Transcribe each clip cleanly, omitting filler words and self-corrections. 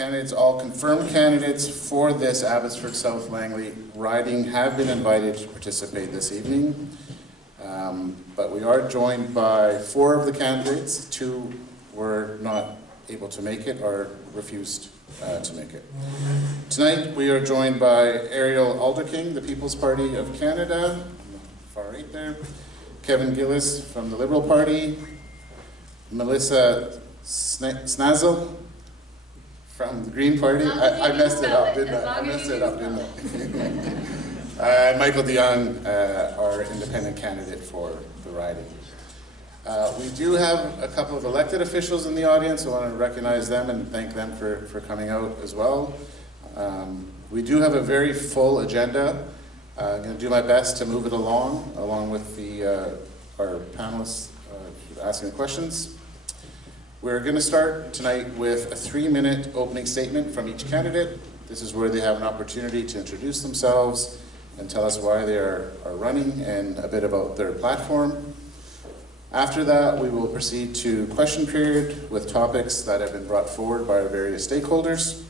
candidates, all confirmed candidates for this Abbotsford-South Langley Riding have been invited to participate this evening. But we are joined by 4 of the candidates. 2 were not able to make it or refused to make it. Tonight we are joined by Ariel Alderking, the People's Party of Canada, on the far right there, Kevin Gillis from the Liberal Party, Melissa Snazel from the Green Party. I messed it up, didn't I? I messed it up, didn't I? Michael DeYoung, our independent candidate for the riding. We do have a couple of elected officials in the audience. I want to recognize them and thank them for coming out as well. We do have a very full agenda. I'm going to do my best to move it along with our panelists asking the questions. We're going to start tonight with a 3-minute opening statement from each candidate. This is where they have an opportunity to introduce themselves and tell us why they are running and a bit about their platform. After that, we will proceed to question period with topics that have been brought forward by our various stakeholders.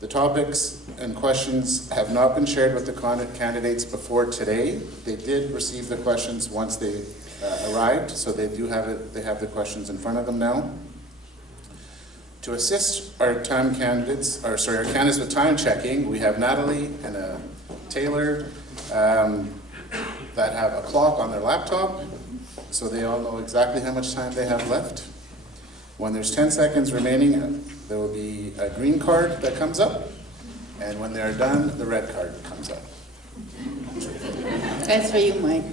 The topics and questions have not been shared with the candidates before today. They did receive the questions once they arrived, so they do have it. They have the questions in front of them now. To assist our candidates with time checking, we have Natalie and Taylor that have a clock on their laptop, so they all know exactly how much time they have left. When there's 10 seconds remaining, there will be a green card that comes up, and when they're done, the red card comes up. That's for you, Mike.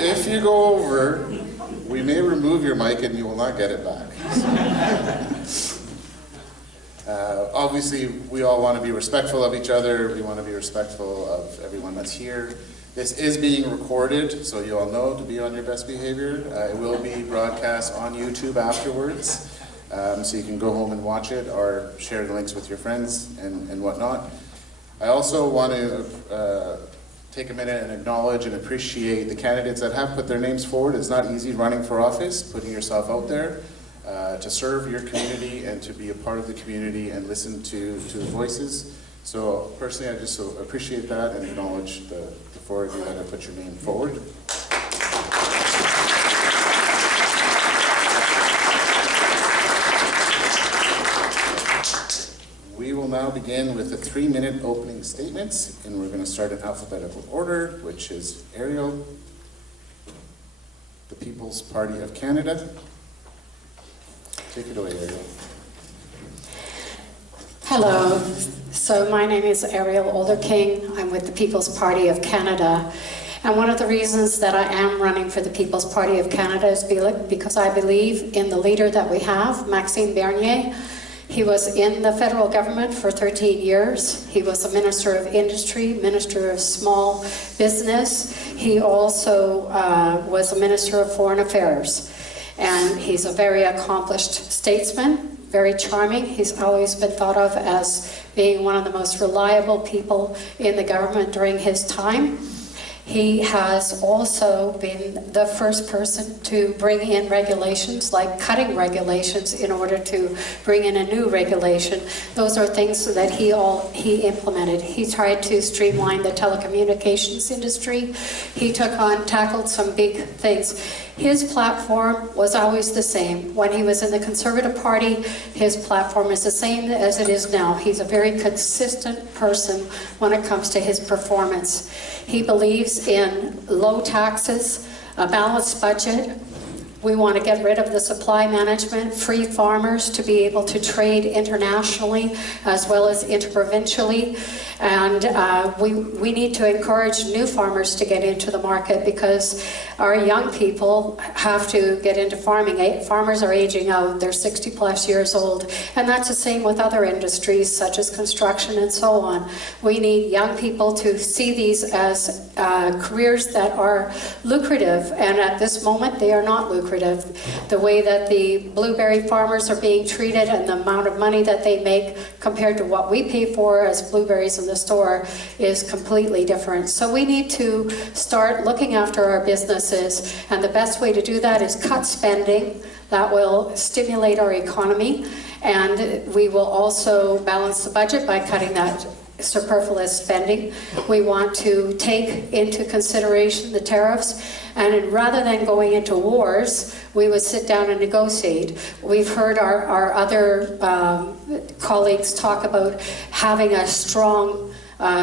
If you go over, we may remove your mic and you will not get it back. Obviously, we all want to be respectful of each other. We want to be respectful of everyone that's here. This is being recorded, so you all know to be on your best behavior. It will be broadcast on YouTube afterwards, so you can go home and watch it or share the links with your friends and whatnot. I also want to take a minute and acknowledge and appreciate the candidates that have put their names forward. It's not easy running for office, putting yourself out there to serve your community and to be a part of the community and listen to the voices. So personally, I just appreciate that and acknowledge the 4 of you that have put your name forward. We will now begin with the 3-minute opening statements, and we're going to start in alphabetical order, which is Ariel, the People's Party of Canada. Take it away, Ariel. Hello. So my name is Ariel Alderking. I'm with the People's Party of Canada. And one of the reasons that I am running for the People's Party of Canada is because I believe in the leader that we have, Maxime Bernier. He was in the federal government for 13 years. He was a Minister of Industry, Minister of Small Business. He also was a Minister of Foreign Affairs. And he's a very accomplished statesman, very charming. He's always been thought of as being one of the most reliable people in the government during his time. He has also been the first person to bring in regulations, like cutting regulations in order to bring in a new regulation. Those are things that he implemented. He tried to streamline the telecommunications industry. He tackled some big things. His platform was always the same. When he was in the Conservative Party, his platform is the same as it is now. He's a very consistent person when it comes to his performance. He believes in low taxes, a balanced budget. We want to get rid of the supply management, free farmers to be able to trade internationally as well as interprovincially. And we need to encourage new farmers to get into the market because our young people have to get into farming. Farmers are aging out, they're 60+ years old. And that's the same with other industries such as construction and so on. We need young people to see these as careers that are lucrative, and at this moment they are not lucrative. The way that the blueberry farmers are being treated and the amount of money that they make compared to what we pay for as blueberries in the store is completely different. So we need to start looking after our business businesses, and the best way to do that is cut spending. That will stimulate our economy, and we will also balance the budget by cutting that superfluous spending. We want to take into consideration the tariffs, and rather than going into wars, we would sit down and negotiate. We've heard our other colleagues talk about having a strong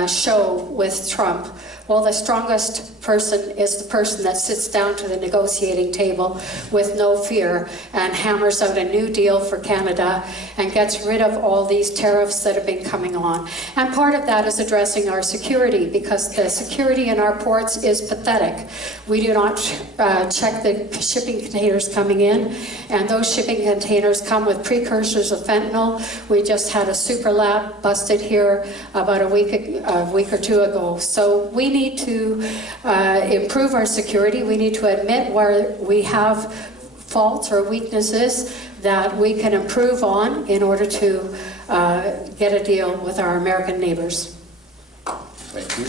show with Trump. Well, the strongest person is the person that sits down to the negotiating table with no fear and hammers out a new deal for Canada and gets rid of all these tariffs that have been coming on. And part of that is addressing our security, because the security in our ports is pathetic. We do not check the shipping containers coming in, and those shipping containers come with precursors of fentanyl. We just had a super lab busted here about a week or two ago. So we need to improve our security. We need to admit where we have faults or weaknesses that we can improve on in order to get a deal with our American neighbors. Thank you.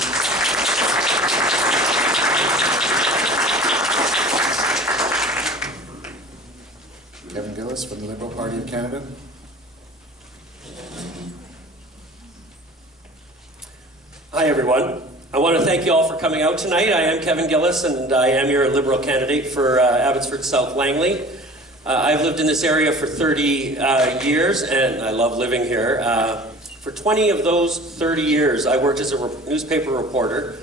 Kevin Gillis from the Liberal Party of Canada. Hi, everyone. I want to thank you all for coming out tonight. I am Kevin Gillis, and I am your Liberal candidate for Abbotsford-South Langley. I've lived in this area for 30 years, and I love living here. For 20 of those 30 years, I worked as a newspaper reporter,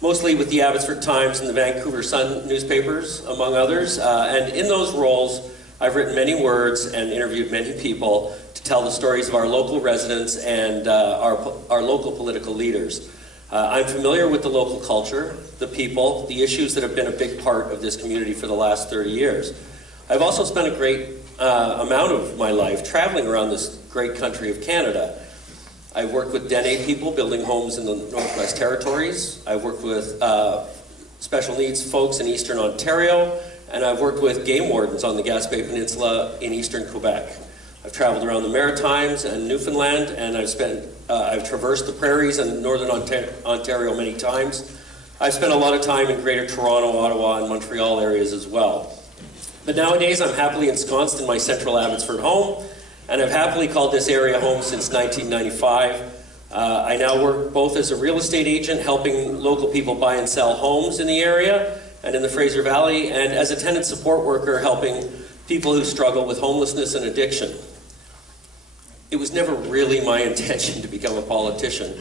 mostly with the Abbotsford Times and the Vancouver Sun newspapers, among others. And in those roles, I've written many words and interviewed many people to tell the stories of our local residents and our local political leaders. I'm familiar with the local culture, the people, the issues that have been a big part of this community for the last 30 years. I've also spent a great amount of my life traveling around this great country of Canada. I've worked with Dene people building homes in the Northwest Territories. I've worked with special needs folks in Eastern Ontario, and I've worked with game wardens on the Gaspé Peninsula in Eastern Quebec. I've traveled around the Maritimes and Newfoundland, and I've traversed the prairies in Northern Ontario many times. I've spent a lot of time in Greater Toronto, Ottawa, and Montreal areas as well. But nowadays, I'm happily ensconced in my central Abbotsford home, and I've happily called this area home since 1995. I now work both as a real estate agent, helping local people buy and sell homes in the area and in the Fraser Valley, and as a tenant support worker, helping people who struggle with homelessness and addiction. It was never really my intention to become a politician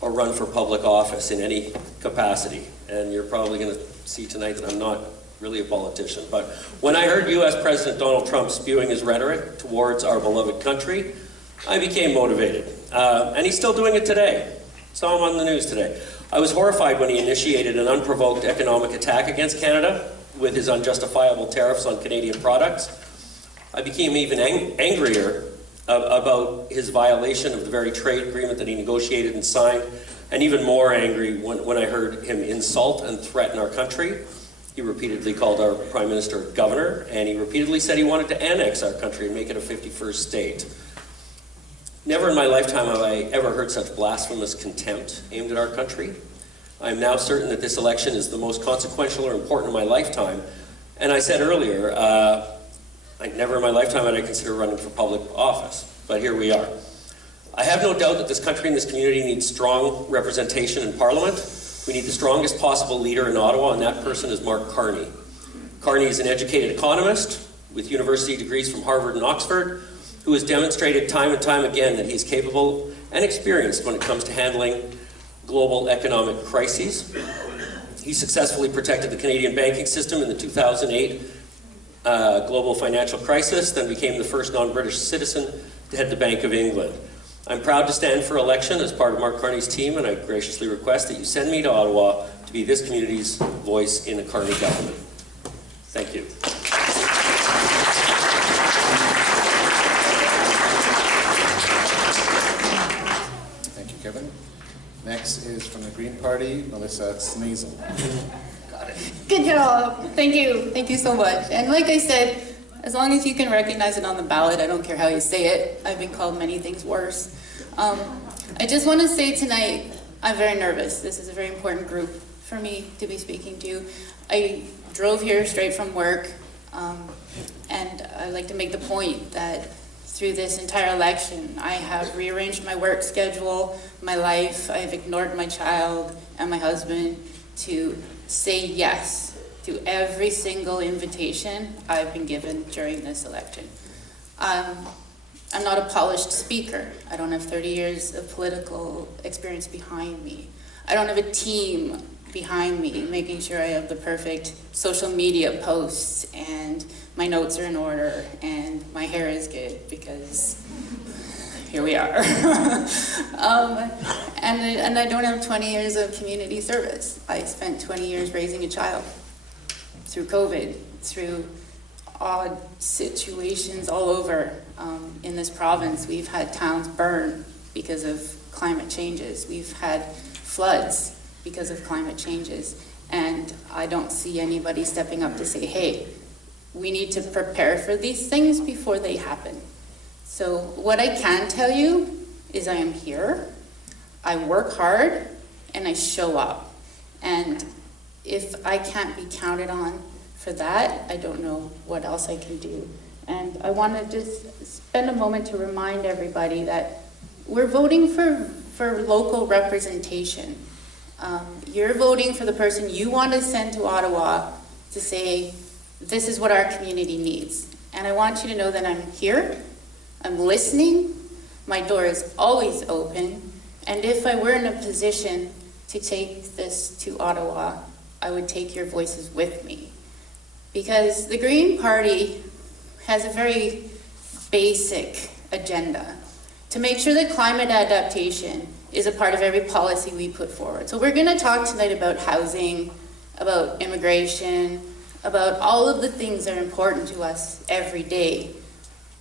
or run for public office in any capacity. And you're probably going to see tonight that I'm not really a politician. But when I heard US President Donald Trump spewing his rhetoric towards our beloved country, I became motivated. And he's still doing it today. Saw him on the news today. I was horrified when he initiated an unprovoked economic attack against Canada with his unjustifiable tariffs on Canadian products. I became even angrier about his violation of the very trade agreement that he negotiated and signed, and even more angry when I heard him insult and threaten our country. He repeatedly called our Prime Minister a governor, and he repeatedly said he wanted to annex our country and make it a 51st state. Never in my lifetime have I ever heard such blasphemous contempt aimed at our country. I am now certain that this election is the most consequential or important in my lifetime. And I said earlier, never in my lifetime would I consider running for public office, but here we are. I have no doubt that this country and this community needs strong representation in Parliament. We need the strongest possible leader in Ottawa, and that person is Mark Carney. Carney is an educated economist with university degrees from Harvard and Oxford, who has demonstrated time and time again that he is capable and experienced when it comes to handling global economic crises. He successfully protected the Canadian banking system in the 2008 global financial crisis, then became the first non-British citizen to head the Bank of England. I'm proud to stand for election as part of Mark Carney's team, and I graciously request that you send me to Ottawa to be this community's voice in a Carney government. Thank you. Thank you, Kevin. Next is from the Green Party, Melissa Sneasel. Good job. Thank you. Thank you so much. And like I said, as long as you can recognize it on the ballot, I don't care how you say it. I've been called many things worse. I just want to say tonight, I'm very nervous. This is a very important group for me to be speaking to. I drove here straight from work, and I'd like to make the point that through this entire election, I have rearranged my work schedule, my life. I've ignored my child and my husband to say yes to every single invitation I've been given during this election. I'm not a polished speaker. I don't have 30 years of political experience behind me. I don't have a team behind me making sure I have the perfect social media posts and my notes are in order and my hair is good, because here we are. And I don't have 20 years of community service. I spent 20 years raising a child through COVID, through odd situations all over in this province. We've had towns burn because of climate changes. We've had floods because of climate changes. And I don't see anybody stepping up to say, hey, we need to prepare for these things before they happen. So what I can tell you is I am here, I work hard, and I show up. And if I can't be counted on for that, I don't know what else I can do. And I want to just spend a moment to remind everybody that we're voting for local representation. You're voting for the person you want to send to Ottawa to say, this is what our community needs. And I want you to know that I'm here, I'm listening, my door is always open, and if I were in a position to take this to Ottawa, I would take your voices with me. Because the Green Party has a very basic agenda to make sure that climate adaptation is a part of every policy we put forward. So we're going to talk tonight about housing, about immigration, about all of the things that are important to us every day.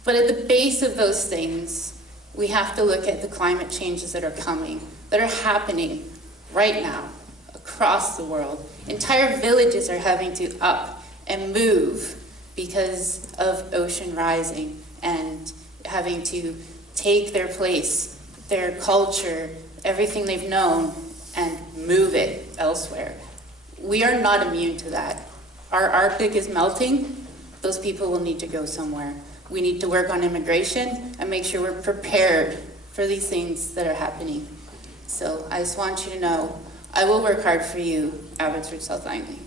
But at the base of those things, we have to look at the climate changes that are coming, that are happening right now across the world. Entire villages are having to up and move because of ocean rising and having to take their place, their culture, everything they've known, and move it elsewhere. We are not immune to that. Our Arctic is melting. Those people will need to go somewhere. We need to work on immigration and make sure we're prepared for these things that are happening. So I just want you to know, I will work hard for you, Abbotsford-South Langley.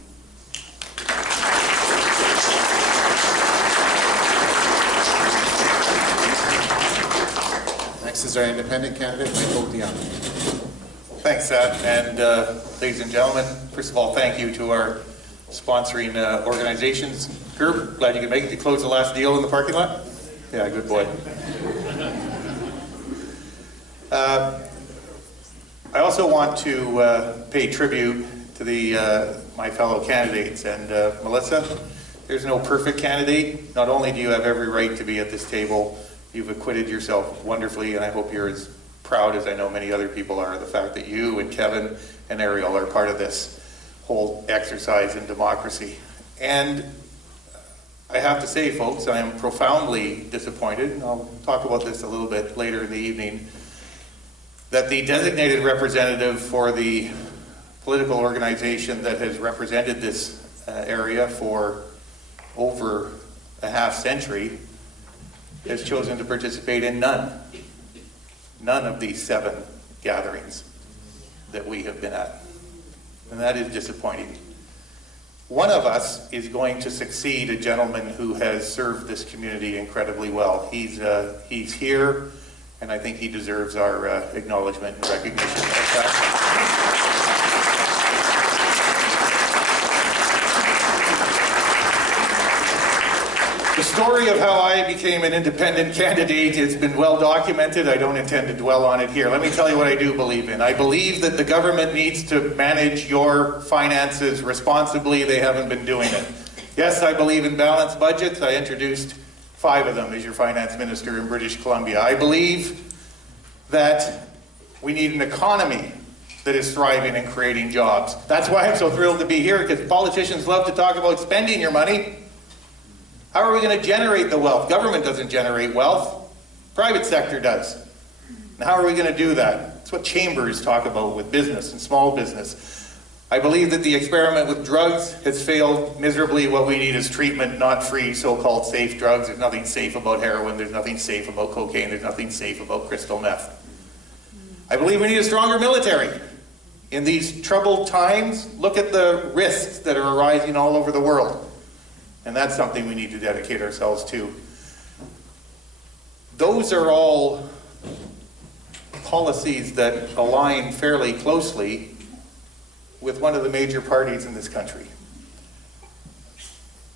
Next is our independent candidate, Michael Dion. Thanks, and ladies and gentlemen, first of all, thank you to our sponsoring organizations. Gerb, glad you could make it. You closed the last deal in the parking lot? Yeah, good boy. I also want to pay tribute to my fellow candidates. And Melissa, there's no perfect candidate. Not only do you have every right to be at this table, you've acquitted yourself wonderfully, and I hope you're as proud as I know many other people are of the fact that you and Kevin and Ariel are part of this whole exercise in democracy. And I have to say, folks, I am profoundly disappointed, and I'll talk about this a little bit later in the evening, that the designated representative for the political organization that has represented this area for over a half century has chosen to participate in none of these 7 gatherings that we have been at. And that is disappointing. One of us is going to succeed a gentleman who has served this community incredibly well. He's here, and I think he deserves our acknowledgement and recognition. The story of how I became an independent candidate has been well documented. I don't intend to dwell on it here. Let me tell you what I do believe in. I believe that the government needs to manage your finances responsibly. They haven't been doing it. Yes, I believe in balanced budgets. I introduced 5 of them as your finance minister in British Columbia. I believe that we need an economy that is thriving and creating jobs. That's why I'm so thrilled to be here, because politicians love to talk about spending your money. How are we going to generate the wealth? Government doesn't generate wealth. Private sector does. And how are we going to do that? That's what chambers talk about with business and small business. I believe that the experiment with drugs has failed miserably. What we need is treatment, not free so-called safe drugs. There's nothing safe about heroin. There's nothing safe about cocaine. There's nothing safe about crystal meth. I believe we need a stronger military. In these troubled times, look at the risks that are arising all over the world. And that's something we need to dedicate ourselves to. Those are all policies that align fairly closely with one of the major parties in this country.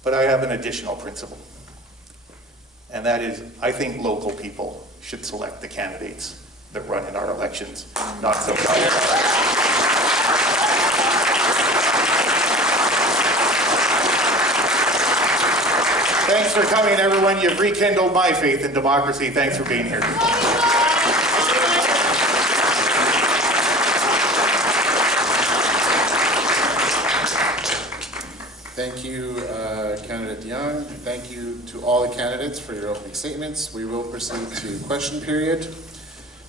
But I have an additional principle. And that is, I think local people should select the candidates that run in our elections, not some guy. Thanks for coming, everyone. You've rekindled my faith in democracy. Thanks for being here. Thank you, Candidate Young. Thank you to all the candidates for your opening statements. We will proceed to question period.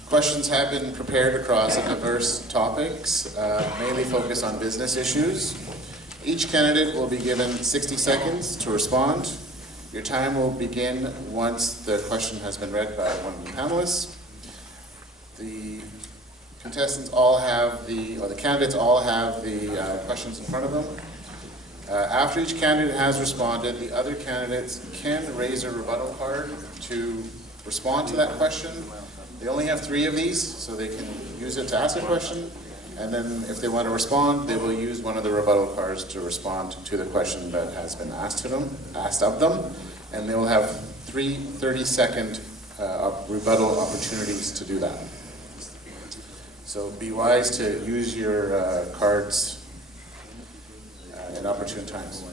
Questions have been prepared across diverse topics, mainly focused on business issues. Each candidate will be given 60 seconds to respond. Your time will begin once the question has been read by one of the panelists. The contestants all have the candidates all have the questions in front of them. After each candidate has responded, the other candidates can raise a rebuttal card to respond to that question. They only have 3 of these, so they can use it to ask a question, and then if they want to respond, they will use one of the rebuttal cards to respond to the question that has been asked of them, and they will have 3 30-second rebuttal opportunities to do that. So be wise to use your cards at opportune times.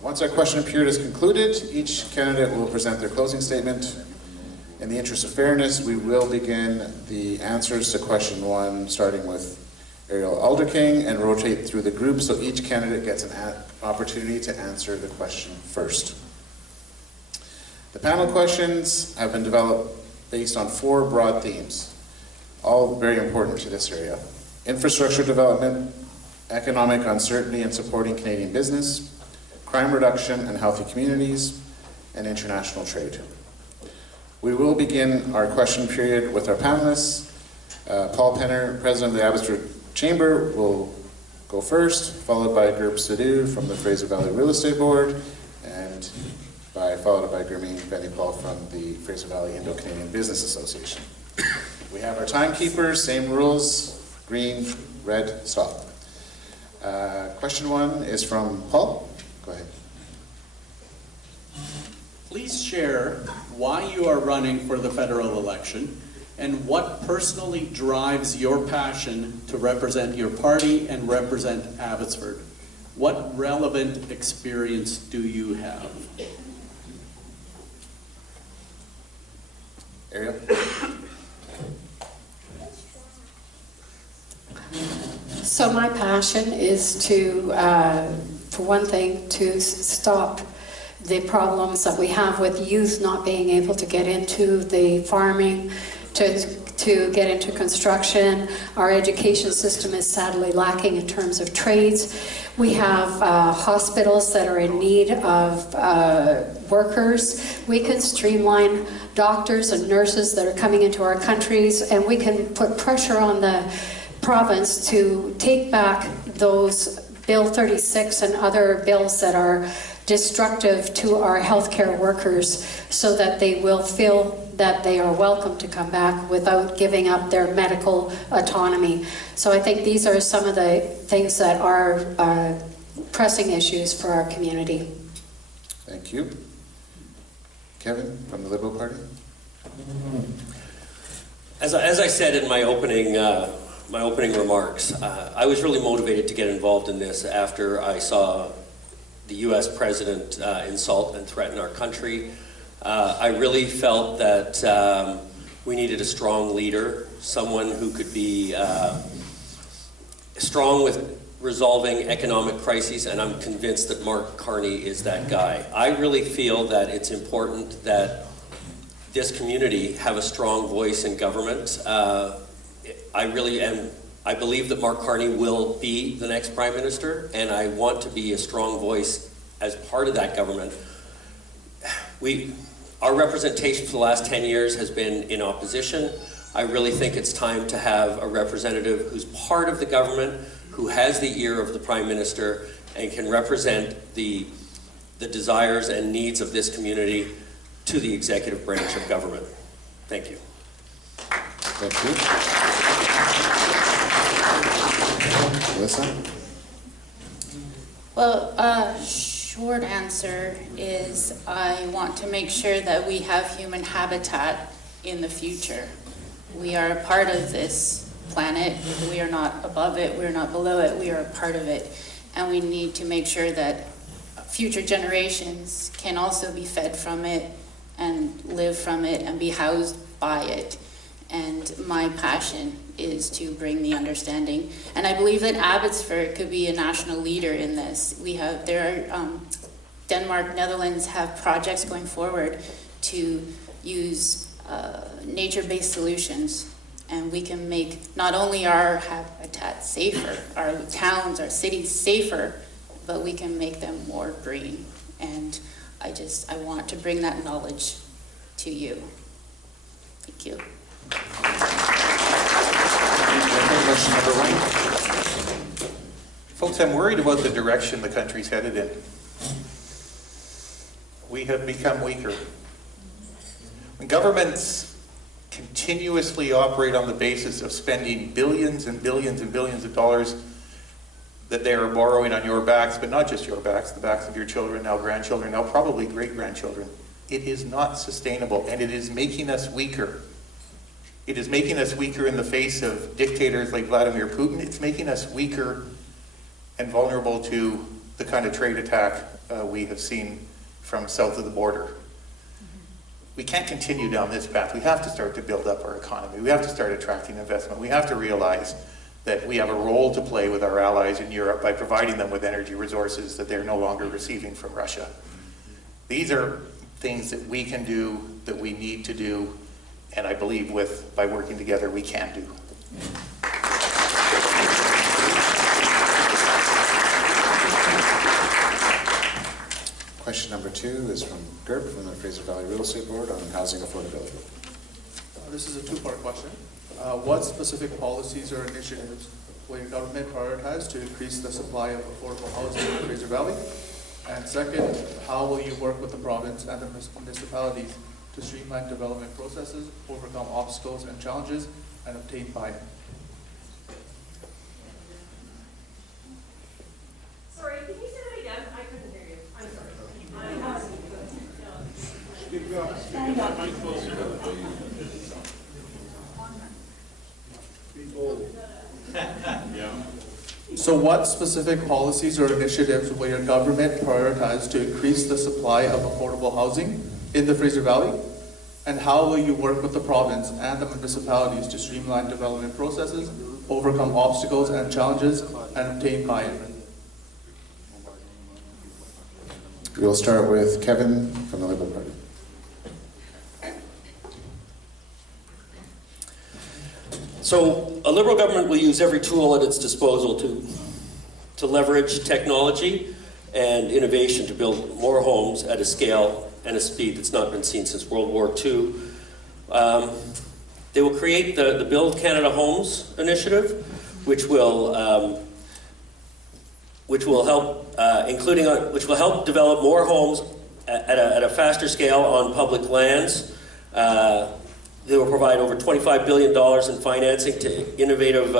Once our question period is concluded, each candidate will present their closing statement. In the interest of fairness, we will begin the answers to question 1, starting with Ariel Alderking, and rotate through the group so each candidate gets an opportunity to answer the question first. The panel questions have been developed based on 4 broad themes, all very important to this area: infrastructure development, economic uncertainty and supporting Canadian business, crime reduction and healthy communities, and international trade. We will begin our question period with our panelists. Paul Penner, President of the Abbotsford Chamber, will go first, followed by Gurp Sidhu from the Fraser Valley Real Estate Board, and followed by Gurmeet Benipal from the Fraser Valley Indo-Canadian Business Association. We have our timekeepers, same rules, green, red, stop. Question 1 is from Paul. Go ahead. Please share why you are running for the federal election and what personally drives your passion to represent your party and represent Abbotsford. What relevant experience do you have? Ariel? So my passion is to, for one thing, to stop the problems that we have with youth not being able to get into the farming, to get into construction. Our education system is sadly lacking in terms of trades. We have hospitals that are in need of workers. We can streamline doctors and nurses that are coming into our countries, and we can put pressure on the province to take back those Bill 36 and other bills that are destructive to our healthcare workers, so that they will feel that they are welcome to come back without giving up their medical autonomy. So I think these are some of the things that are pressing issues for our community. Thank you. Kevin, from the Liberal Party. As I said in my opening remarks, I was really motivated to get involved in this after I saw the U.S. president insult and threaten our country. I really felt that we needed a strong leader, someone who could be strong with resolving economic crises, and I'm convinced that Mark Carney is that guy. I really feel that it's important that this community have a strong voice in government. I I believe that Mark Carney will be the next Prime Minister, and I want to be a strong voice as part of that government. Our representation for the last 10 years has been in opposition. I really think it's time to have a representative who's part of the government, who has the ear of the Prime Minister, and can represent the desires and needs of this community to the executive branch of government. Thank you. Thank you. Melissa? Well, short answer is I want to make sure that we have human habitat in the future. We are a part of this planet. We are not above it. We're not below it. We are a part of it. And we need to make sure that future generations can also be fed from it and live from it and be housed by it. And my passion is to bring the understanding. And I believe that Abbotsford could be a national leader in this. Denmark, Netherlands have projects going forward to use nature-based solutions, and we can make not only our habitat safer, our towns, our cities safer, but we can make them more green. And I want to bring that knowledge to you. Thank you. Motion number 1. Folks, I'm worried about the direction the country's headed in. We have become weaker. When governments continuously operate on the basis of spending billions and billions and billions of dollars that they are borrowing on your backs, but not just your backs, the backs of your children, now grandchildren, now probably great-grandchildren, it is not sustainable, and it is making us weaker. It is making us weaker in the face of dictators like Vladimir Putin. It's making us weaker and vulnerable to the kind of trade attack we have seen from south of the border. We can't continue down this path. We have to start to build up our economy. We have to start attracting investment. We have to realize that we have a role to play with our allies in Europe by providing them with energy resources that they're no longer receiving from Russia. These are things that we can do, that we need to do, and I believe by working together we can do. Question number 2 is from Gerb from the Fraser Valley Real Estate Board on housing affordability. This is a two-part question. What specific policies or initiatives will your government prioritize to increase the supply of affordable housing in the Fraser Valley? And second, how will you work with the province and the municipalities to streamline development processes, overcome obstacles and challenges, and obtain buy-in? Sorry, can you say that again? I couldn't hear you. I'm sorry. So what specific policies or initiatives will your government prioritize to increase the supply of affordable housing in the Fraser Valley? And how will you work with the province and the municipalities to streamline development processes, overcome obstacles and challenges, and obtain buy-in? We'll start with Kevin from the Liberal Party. So a Liberal government will use every tool at its disposal to leverage technology and innovation to build more homes at a scale and a speed that's not been seen since World War II. They will create the Build Canada Homes initiative, which will help develop more homes at a faster scale on public lands. They will provide over $25 billion in financing to innovative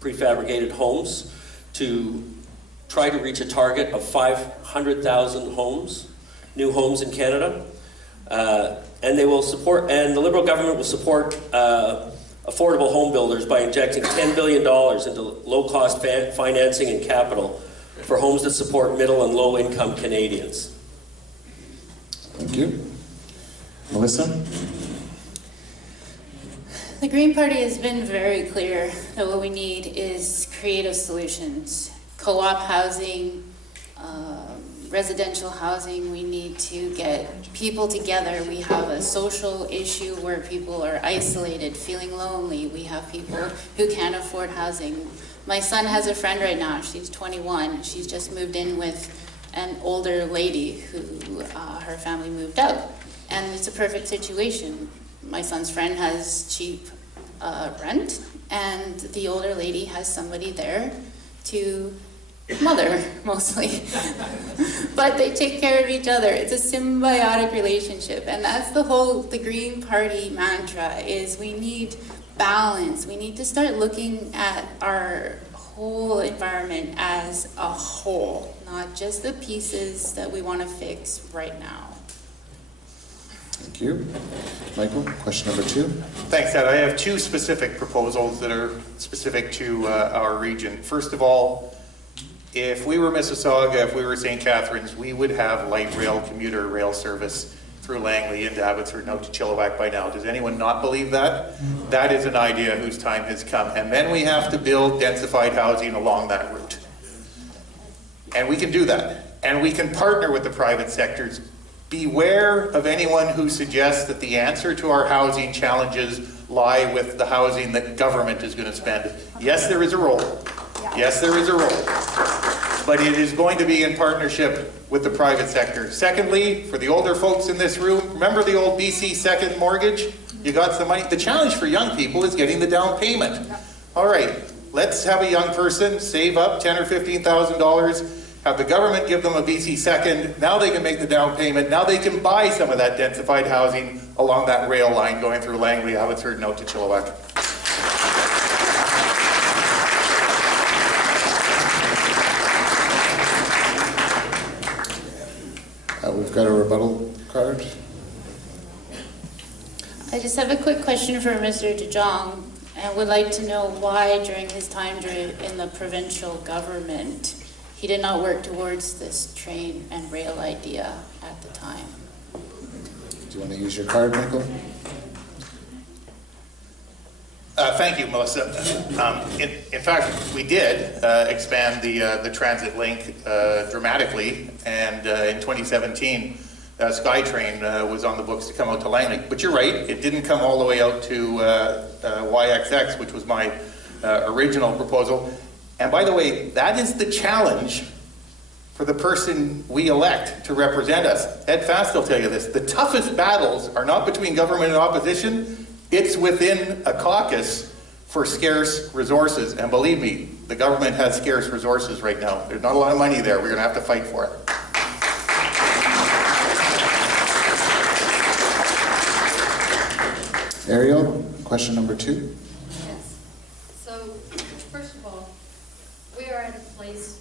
prefabricated homes to try to reach a target of 500,000 homes, new homes in Canada. And they will support, and the Liberal government will support affordable home builders by injecting $10 billion into low-cost financing and capital for homes that support middle and low-income Canadians. Thank you. Melissa? The Green Party has been very clear that what we need is creative solutions. Co-op housing, residential housing. We need to get people together. We have a social issue where people are isolated, feeling lonely. We have people who can't afford housing. My son has a friend right now. She's 21. She's just moved in with an older lady who her family moved out. And it's a perfect situation. My son's friend has cheap rent, and the older lady has somebody there to mother, mostly. But they take care of each other. It's a symbiotic relationship, and that's the Green Party mantra, is we need balance. We need to start looking at our whole environment as a whole, not just the pieces that we want to fix right now. Thank you. Michael, question number 2. Thanks, Ed. I have 2 specific proposals that are specific to our region. First of all, if we were Mississauga, if we were St. Catharines, we would have light rail, commuter rail service through Langley into Abbotsford and out to Chilliwack by now. Does anyone not believe that? That is an idea whose time has come. And then we have to build densified housing along that route. And we can do that. And we can partner with the private sectors. Beware of anyone who suggests that the answer to our housing challenges lie with the housing that government is going to spend. Yes, there is a role. Yes, there is a role. But it is going to be in partnership with the private sector. Secondly, for the older folks in this room, remember the old BC second mortgage? You got some money. The challenge for young people is getting the down payment. All right, let's have a young person save up $10,000 or $15,000, have the government give them a BC second. Now they can make the down payment. Now they can buy some of that densified housing along that rail line going through Langley, Abbotsford, and out to Chilliwack. We've got a rebuttal card. I just have a quick question for Mr. De Jong, and would like to know why during his time in the provincial government he did not work towards this train and rail idea at the time. Do you want to use your card, Michael? Thank you, Melissa. In fact, we did expand the transit link dramatically, and in 2017, SkyTrain was on the books to come out to Langley. But you're right, it didn't come all the way out to YXX, which was my original proposal. And by the way, that is the challenge for the person we elect to represent us. Ed Fast will tell you this. The toughest battles are not between government and opposition. It's within a caucus for scarce resources. And believe me, the government has scarce resources right now. There's not a lot of money there. We're going to have to fight for it. Ariel, question number 2. Yes. So, first of all, we are at a place.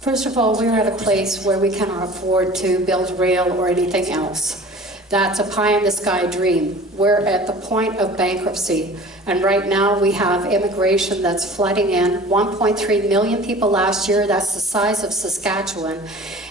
First of all, we're at a place where we cannot afford to build rail or anything else. That's a pie-in-the-sky dream. We're at the point of bankruptcy, and right now we have immigration that's flooding in. 1.3 million people last year, that's the size of Saskatchewan,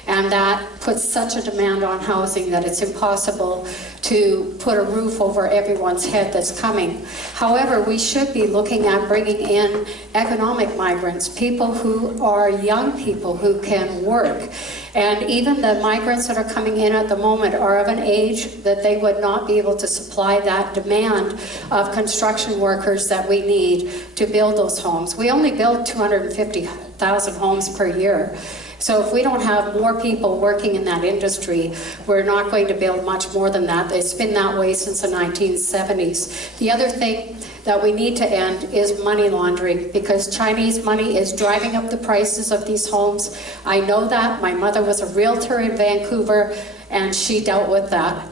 and that puts such a demand on housing that it's impossible to put a roof over everyone's head that's coming. However, we should be looking at bringing in economic migrants, people who are young people who can work. And even the migrants that are coming in at the moment are of an age that they would not be able to supply that demand of construction workers that we need to build those homes. We only build 250,000 homes per year. So if we don't have more people working in that industry, we're not going to build much more than that. It's been that way since the 1970s. The other thing that we need to end is money laundering, because Chinese money is driving up the prices of these homes. I know that. My mother was a realtor in Vancouver, and she dealt with that.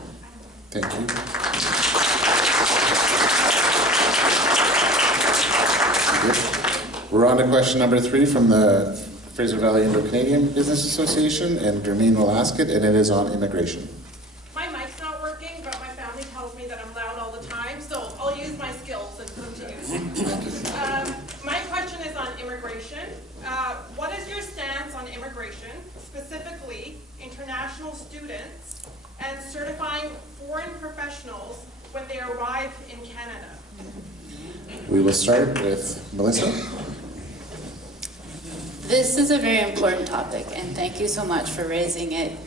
Thank you. We're on to question number 3 from the Fraser Valley Indo-Canadian Business Association, and Dermeen will ask it, and it is on immigration. My mic's not working, but my family tells me that I'm loud all the time, so I'll use my skills and put them to use. My question is on immigration. What is your stance on immigration, specifically international students, and certifying foreign professionals when they arrive in Canada? We will start with Melissa. This is a very important topic, and thank you so much for raising it.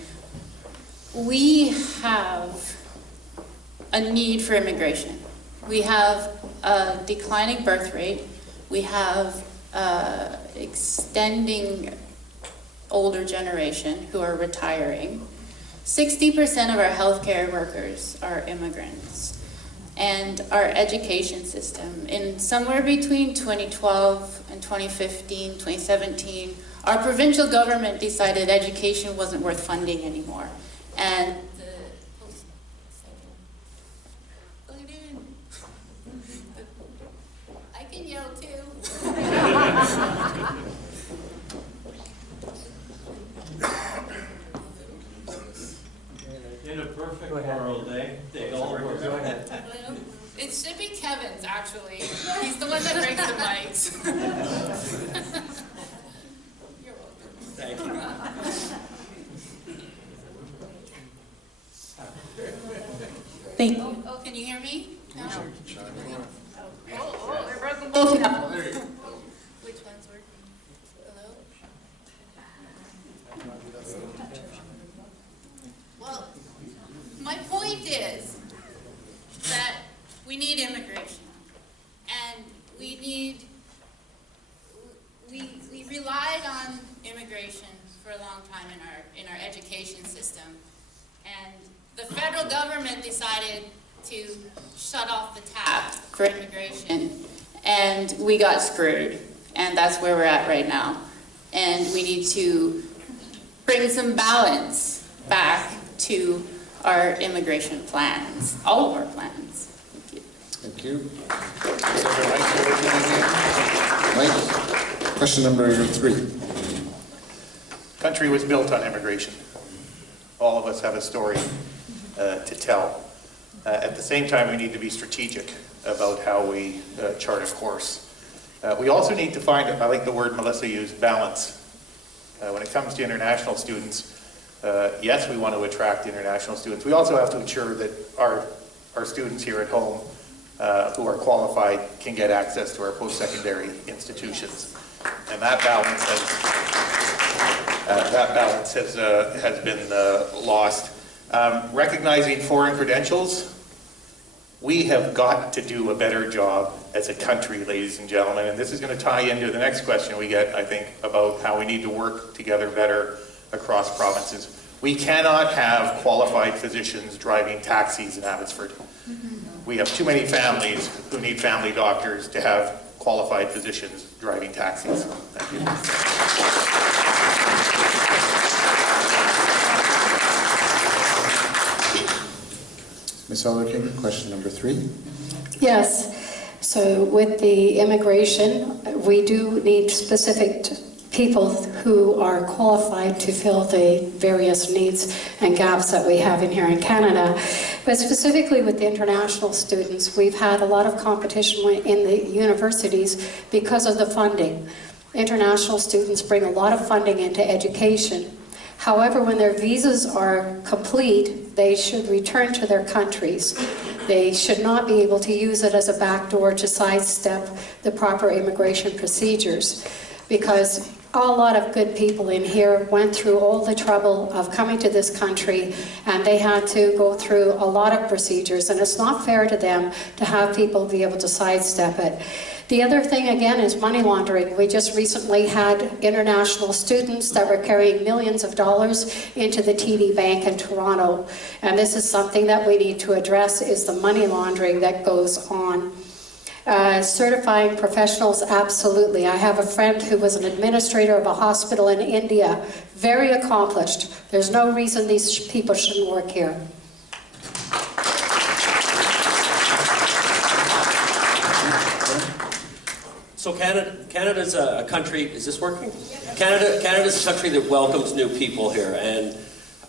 We have a need for immigration. We have a declining birth rate. We have extending older generation who are retiring. 60% of our healthcare workers are immigrants. And our education system, in somewhere between 2012 and 2015, 2017, our provincial government decided education wasn't worth funding anymore. And I can yell too. In a perfect world, they all work. Go ahead. It should be Kevin's, actually. He's the one that brings the mics. You're welcome. Thank you. Thank you. Oh, can you hear me? No? They're broken both now. Which one's working? Hello? Well, my point is that we need immigration, and we relied on immigration for a long time in our education system, and the federal government decided to shut off the tap for immigration, and we got screwed, and that's where we're at right now, and we need to bring some balance back to our immigration plans, all of our plans. Thank you. Mike, question number 3. Country was built on immigration. All of us have a story to tell. At the same time, we need to be strategic about how we chart a course. We also need to find, I like the word Melissa used, balance. When it comes to international students, yes, we want to attract international students. We also have to ensure that our students here at home who are qualified can get access to our post-secondary institutions. And that balance has been lost. Recognizing foreign credentials, we have got to do a better job as a country, ladies and gentlemen, and this is going to tie into the next question we get, I think, about how we need to work together better across provinces. We cannot have qualified physicians driving taxis in Abbotsford. We have too many families who need family doctors to have qualified physicians driving taxis. Thank you. Ms. Elder-King, question number 3. Yes. So with the immigration, we do need specific people who are qualified to fill the various needs and gaps that we have in here in Canada. But specifically with the international students, we've had a lot of competition in the universities because of the funding. International students bring a lot of funding into education. However, when their visas are complete, they should return to their countries. They should not be able to use it as a backdoor to sidestep the proper immigration procedures, because a lot of good people in here went through all the trouble of coming to this country, and they had to go through a lot of procedures, and it's not fair to them to have people be able to sidestep it. The other thing, again, is money laundering. We just recently had international students that were carrying millions of dollars into the TD Bank in Toronto, and this is something that we need to address, is the money laundering that goes on. Certifying professionals, absolutely. I have a friend who was an administrator of a hospital in India, very accomplished. There's no reason these people shouldn't work here. So Canada's a country, is this working? Canada's a country that welcomes new people here, and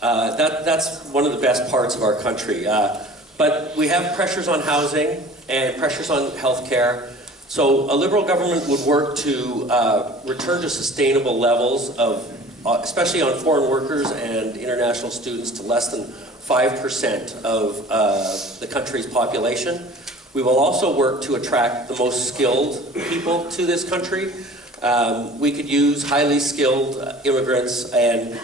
that's one of the best parts of our country. But we have pressures on housing and pressures on healthcare. So a Liberal government would work to return to sustainable levels of, especially on foreign workers and international students, to less than 5% of the country's population. We will also work to attract the most skilled people to this country. We could use highly skilled immigrants, and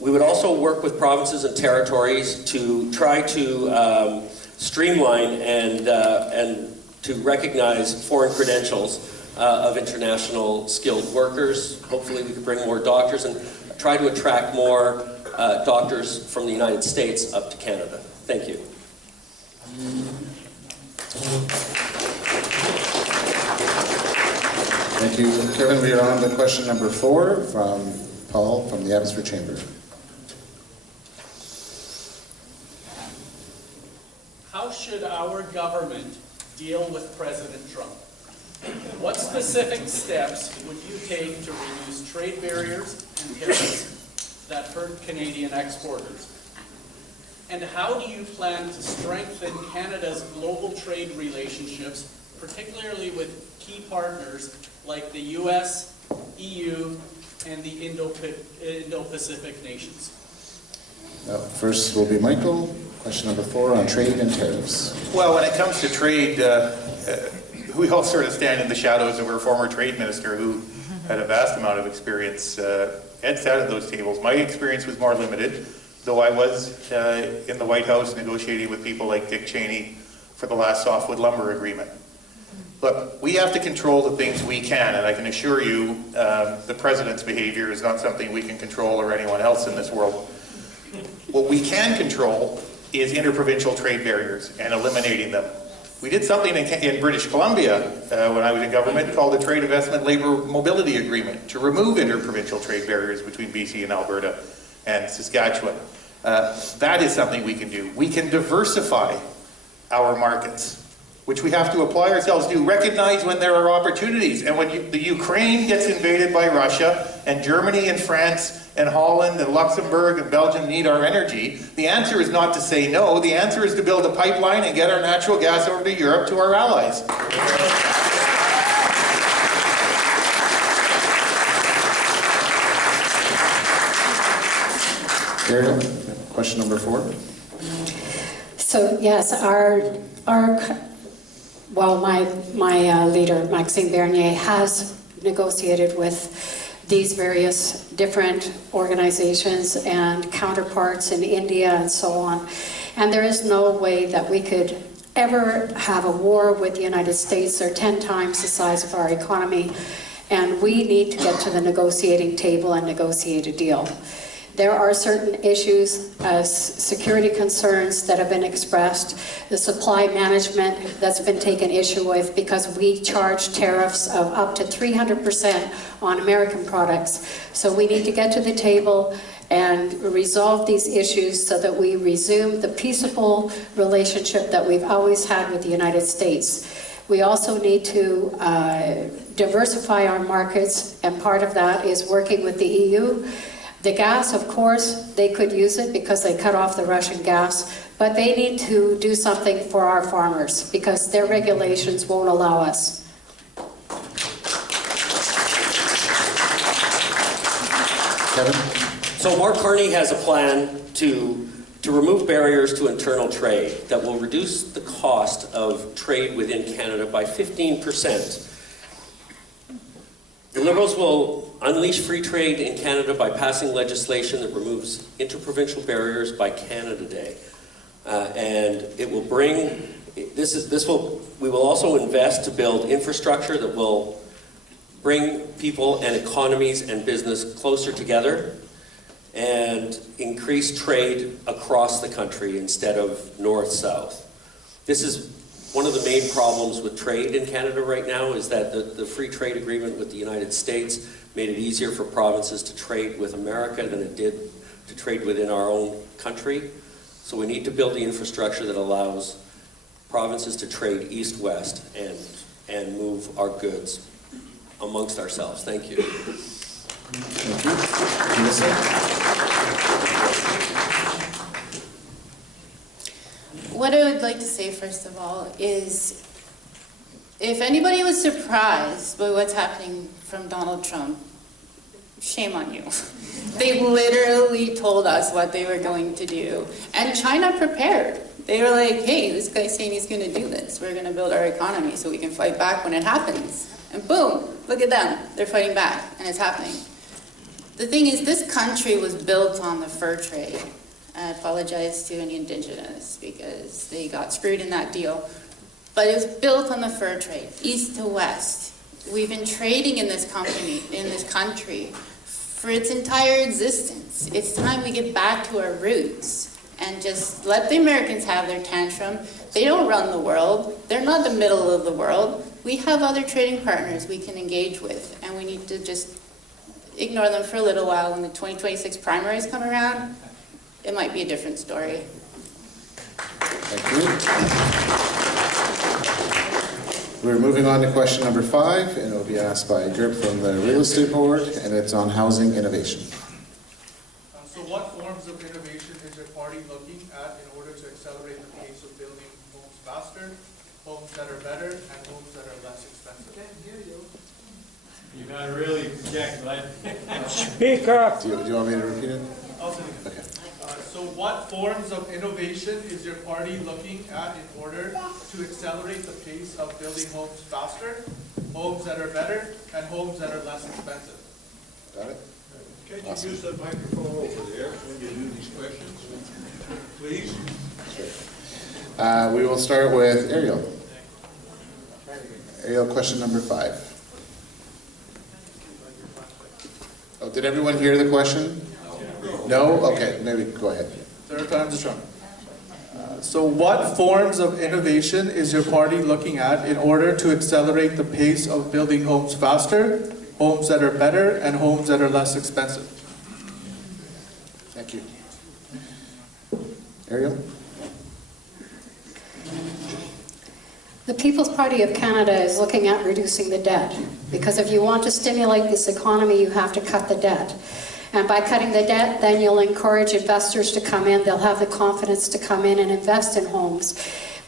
we would also work with provinces and territories to try to streamline and to recognize foreign credentials of international skilled workers. Hopefully we could bring more doctors and try to attract more doctors from the United States up to Canada. Thank you. Thank you, Kevin. We are on to question number 4 from Paul from the Abbotsford Chamber. How should our government deal with President Trump? What specific steps would you take to reduce trade barriers and tariffs that hurt Canadian exporters? And how do you plan to strengthen Canada's global trade relationships, particularly with key partners like the US, EU, and the Indo-Pacific nations? First will be Michael. Question number 4 on trade and tariffs. Well, when it comes to trade, we all sort of stand in the shadows of our former trade minister who had a vast amount of experience. Ed sat at those tables. My experience was more limited, though I was in the White House negotiating with people like Dick Cheney for the last softwood lumber agreement. Look, we have to control the things we can, and I can assure you the president's behavior is not something we can control or anyone else in this world. What we can control is interprovincial trade barriers and eliminating them. We did something in British Columbia when I was in government called the Trade Investment Labor Mobility Agreement to remove interprovincial trade barriers between BC and Alberta and Saskatchewan. That is something we can do. We can diversify our markets, which we have to apply ourselves to, recognize when there are opportunities. And when the Ukraine gets invaded by Russia, and Germany and France and Holland and Luxembourg and Belgium need our energy, the answer is not to say no. The answer is to build a pipeline and get our natural gas over to Europe to our allies. Ariel, question number 4. So yes, my leader, Maxime Bernier, has negotiated with these various different organizations and counterparts in India and so on. And there is no way that we could ever have a war with the United States. They're 10 times the size of our economy. And we need to get to the negotiating table and negotiate a deal. There are certain issues as security concerns that have been expressed, the supply management that's been taken issue with because we charge tariffs of up to 300% on American products. So we need to get to the table and resolve these issues so that we resume the peaceable relationship that we've always had with the United States. We also need to diversify our markets, and part of that is working with the EU. The gas, of course, they could use it because they cut off the Russian gas, but they need to do something for our farmers because their regulations won't allow us. Kevin? So Mark Carney has a plan to remove barriers to internal trade that will reduce the cost of trade within Canada by 15%. The Liberals will unleash free trade in Canada by passing legislation that removes interprovincial barriers by Canada Day. And it will bring, we will also invest to build infrastructure that will bring people and economies and business closer together and increase trade across the country instead of north-south. This is one of the main problems with trade in Canada right now is that the free trade agreement with the United States made it easier for provinces to trade with America than it did to trade within our own country. So we need to build the infrastructure that allows provinces to trade east-west and move our goods amongst ourselves. Thank you. Thank you. Melissa? What I would like to say, first of all, is if anybody was surprised by what's happening from Donald Trump, shame on you. They literally told us what they were going to do. And China prepared. They were like, hey, this guy's saying he's going to do this. We're going to build our economy so we can fight back when it happens. And boom, look at them. They're fighting back, and it's happening. The thing is, this country was built on the fur trade. I apologize to any Indigenous because they got screwed in that deal. But it was built on the fur trade, east to west. We've been trading in this country for its entire existence. It's time we get back to our roots and just let the Americans have their tantrum. They don't run the world. They're not the middle of the world. We have other trading partners we can engage with, and we need to just ignore them for a little while. When the 2026 primaries come around, it might be a different story. Thank you. We're moving on to question number 5, and it will be asked by a group from the Real Estate Board, and it's on housing innovation. So what forms of innovation is your party looking at in order to accelerate the pace of building homes faster, homes that are better, and homes that are less expensive? I can't hear you. You gotta really project, bud. Speak up. Do you want me to repeat it? I'll say it again. Okay. So what forms of innovation is your party looking at in order to accelerate the pace of building homes faster, homes that are better, and homes that are less expensive? Got it? Can't you use that microphone over there when you do these questions, please? We will start with Ariel. Ariel, question number 5. Oh, did everyone hear the question? No? Okay, maybe go ahead. Third time's the charm. So what forms of innovation is your party looking at in order to accelerate the pace of building homes faster, homes that are better, and homes that are less expensive? Thank you. Ariel? The People's Party of Canada is looking at reducing the debt, because if you want to stimulate this economy, you have to cut the debt. And by cutting the debt, then you'll encourage investors to come in. They'll have the confidence to come in and invest in homes.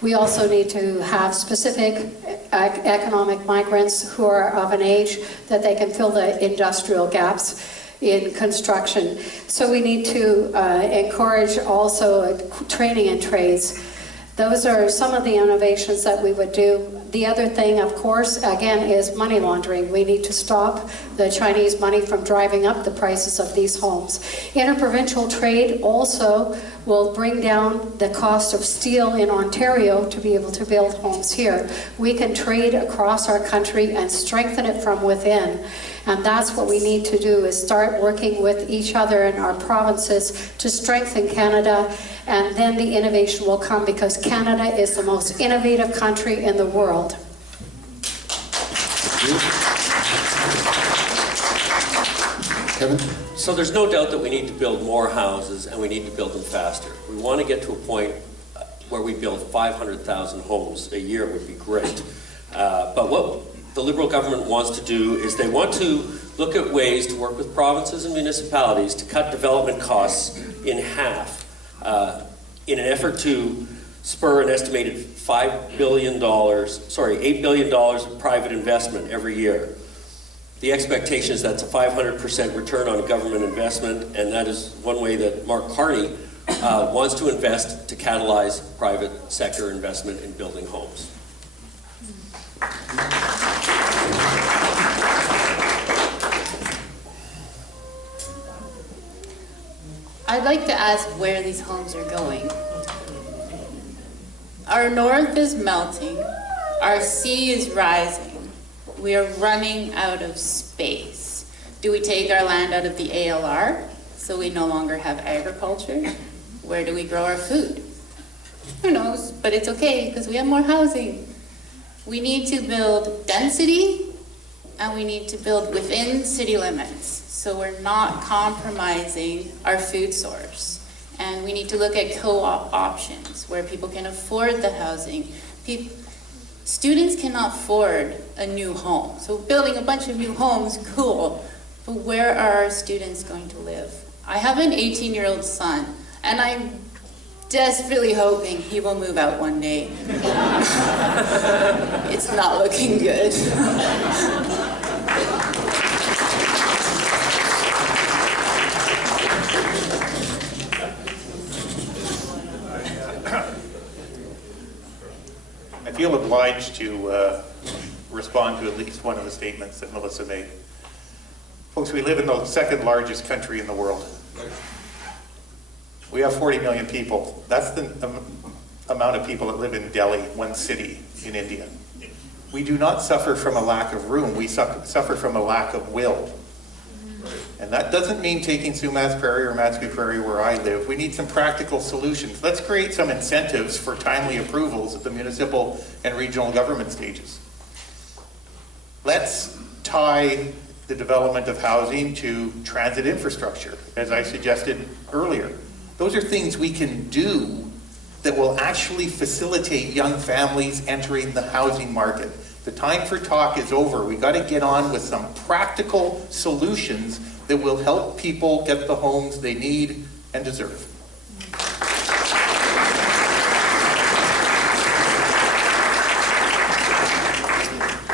We also need to have specific economic migrants who are of an age that they can fill the industrial gaps in construction. So we need to encourage also training in trades. Those are some of the innovations that we would do. The other thing, of course, again, is money laundering. We need to stop the Chinese money from driving up the prices of these homes. Interprovincial trade also will bring down the cost of steel in Ontario to be able to build homes here. We can trade across our country and strengthen it from within. And that's what we need to do, is start working with each other in our provinces to strengthen Canada, and then the innovation will come, because Canada is the most innovative country in the world. Kevin? So there's no doubt that we need to build more houses, and we need to build them faster. We want to get to a point where we build 500,000 homes a year would be great. But what the Liberal government wants to do is they want to look at ways to work with provinces and municipalities to cut development costs in half in an effort to spur an estimated $8 billion of private investment every year. The expectation is that's a 500% return on government investment, and that is one way that Mark Carney wants to invest to catalyze private sector investment in building homes. I'd like to ask where these homes are going. Our north is melting. Our sea is rising. We are running out of space. Do we take our land out of the ALR so we no longer have agriculture? Where do we grow our food? Who knows, but it's okay because we have more housing. We need to build density, and we need to build within city limits, so we're not compromising our food source. And we need to look at co-op options where people can afford the housing. Students cannot afford a new home. So building a bunch of new homes, cool, but where are our students going to live? I have an 18-year-old son, and I'm desperately hoping he will move out one day. It's not looking good. I feel obliged to respond to at least one of the statements that Melissa made. Folks, we live in the second largest country in the world. We have 40 million people. That's the amount of people that live in Delhi, one city in India. We do not suffer from a lack of room. We suffer from a lack of will. And that doesn't mean taking Sumas Prairie or Matsui Prairie where I live. We need some practical solutions. Let's create some incentives for timely approvals at the municipal and regional government stages. Let's tie the development of housing to transit infrastructure, as I suggested earlier. Those are things we can do that will actually facilitate young families entering the housing market. The time for talk is over. We've got to get on with some practical solutions that will help people get the homes they need and deserve.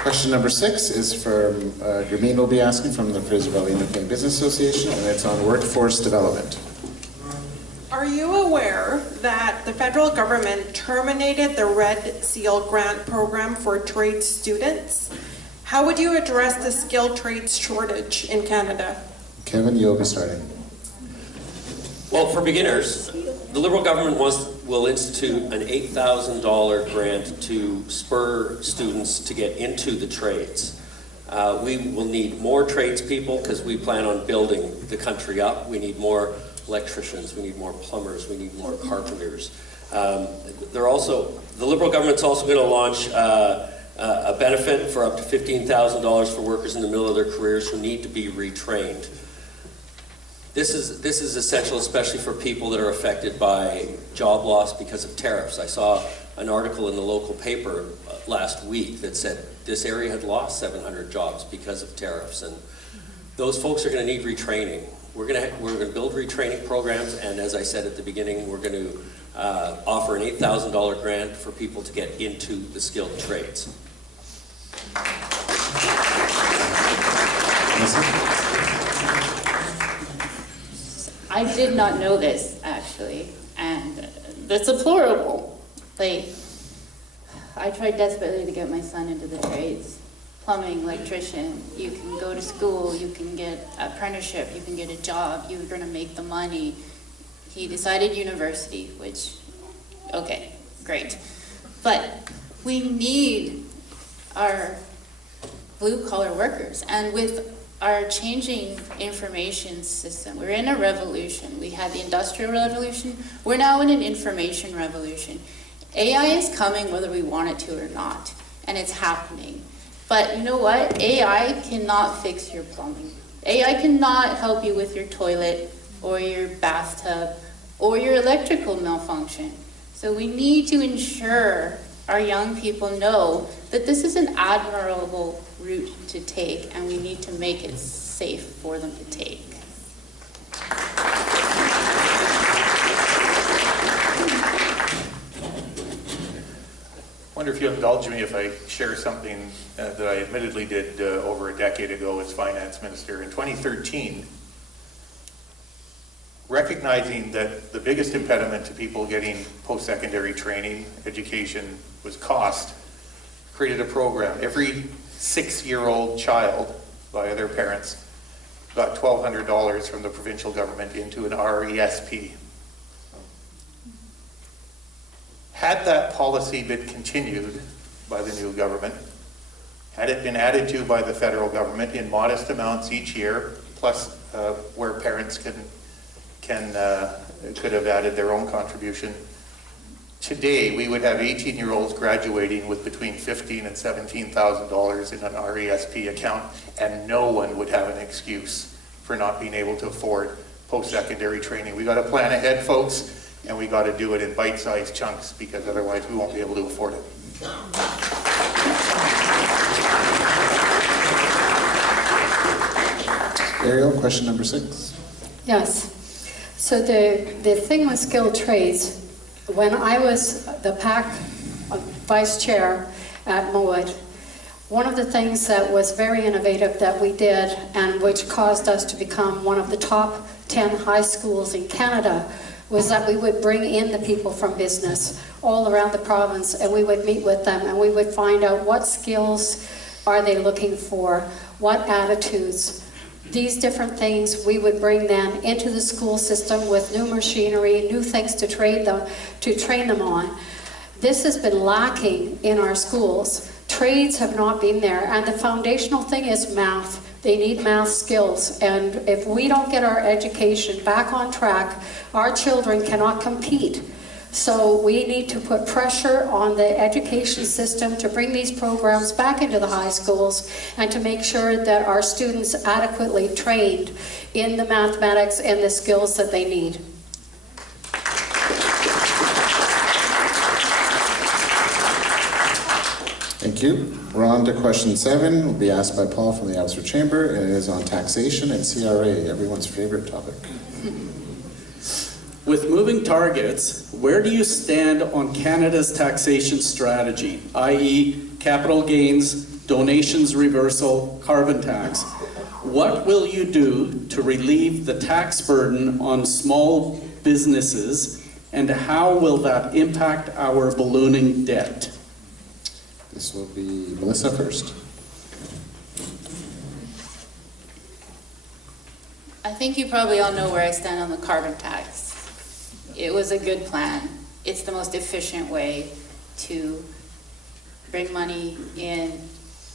Question number 6 is from Grameen will be asking from the Fraser Valley Indo-Canadian Business Association, and it's on workforce development. Are you aware that the federal government terminated the Red Seal grant program for trade students? How would you address the skilled trades shortage in Canada? Kevin, you'll be starting. Well, for beginners, the Liberal government will institute an $8,000 grant to spur students to get into the trades. We will need more tradespeople because we plan on building the country up. We need more electricians, we need more plumbers, we need more carpenters. The Liberal government's also going to launch a benefit for up to $15,000 for workers in the middle of their careers who need to be retrained. This is essential, especially for people that are affected by job loss because of tariffs. I saw an article in the local paper last week that said this area had lost 700 jobs because of tariffs, and those folks are going to need retraining. We're going to build retraining programs, and as I said at the beginning, we're going to offer an $8,000 grant for people to get into the skilled trades. I did not know this, actually, and that's deplorable. Like, I tried desperately to get my son into the trades. Plumbing, electrician, you can go to school, you can get an apprenticeship, you can get a job, you're going to make the money. He decided university, which, okay, great. But we need our blue-collar workers, and with our changing information system, we're in a revolution. We had the Industrial Revolution, we're now in an information revolution. AI is coming whether we want it to or not, and it's happening. But you know what? AI cannot fix your plumbing. AI cannot help you with your toilet or your bathtub or your electrical malfunction. So we need to ensure our young people know that this is an admirable route to take, and we need to make it safe for them to take. I wonder if you'll indulge me if I share something that I admittedly did over a decade ago as finance minister. In 2013, recognizing that the biggest impediment to people getting post-secondary training, education, was cost, created a program. Every 6-year-old child, via their parents, got $1,200 from the provincial government into an RESP. Had that policy been continued by the new government, had it been added to by the federal government in modest amounts each year, plus where parents could have added their own contribution, today we would have 18-year-olds graduating with between $15,000 and $17,000 in an RESP account, and no one would have an excuse for not being able to afford post-secondary training. We got to plan ahead, folks. And we got to do it in bite-sized chunks, because otherwise we won't be able to afford it. Ariel, question number 6. Yes. So the thing with skilled trades, when I was the PAC vice chair at Mowat, one of the things that was very innovative that we did, and which caused us to become one of the top 10 high schools in Canada, was that we would bring in the people from business all around the province, and we would meet with them, and we would find out what skills are they looking for? What attitudes? These different things we would bring then into the school system with new machinery, new things to train them on. This has been lacking in our schools. Trades have not been there, and the foundational thing is math. They need math skills, and if we don't get our education back on track, our children cannot compete. So we need to put pressure on the education system to bring these programs back into the high schools and to make sure that our students adequately trained in the mathematics and the skills that they need. Thank you. We're on to question 7. Will be asked by Paul from the Abbotsford Chamber, and it is on taxation and CRA, everyone's favorite topic. With moving targets, where do you stand on Canada's taxation strategy, i.e. capital gains, donations reversal, carbon tax? What will you do to relieve the tax burden on small businesses, and how will that impact our ballooning debt? This will be Melissa first. I think you probably all know where I stand on the carbon tax. It was a good plan. It's the most efficient way to bring money in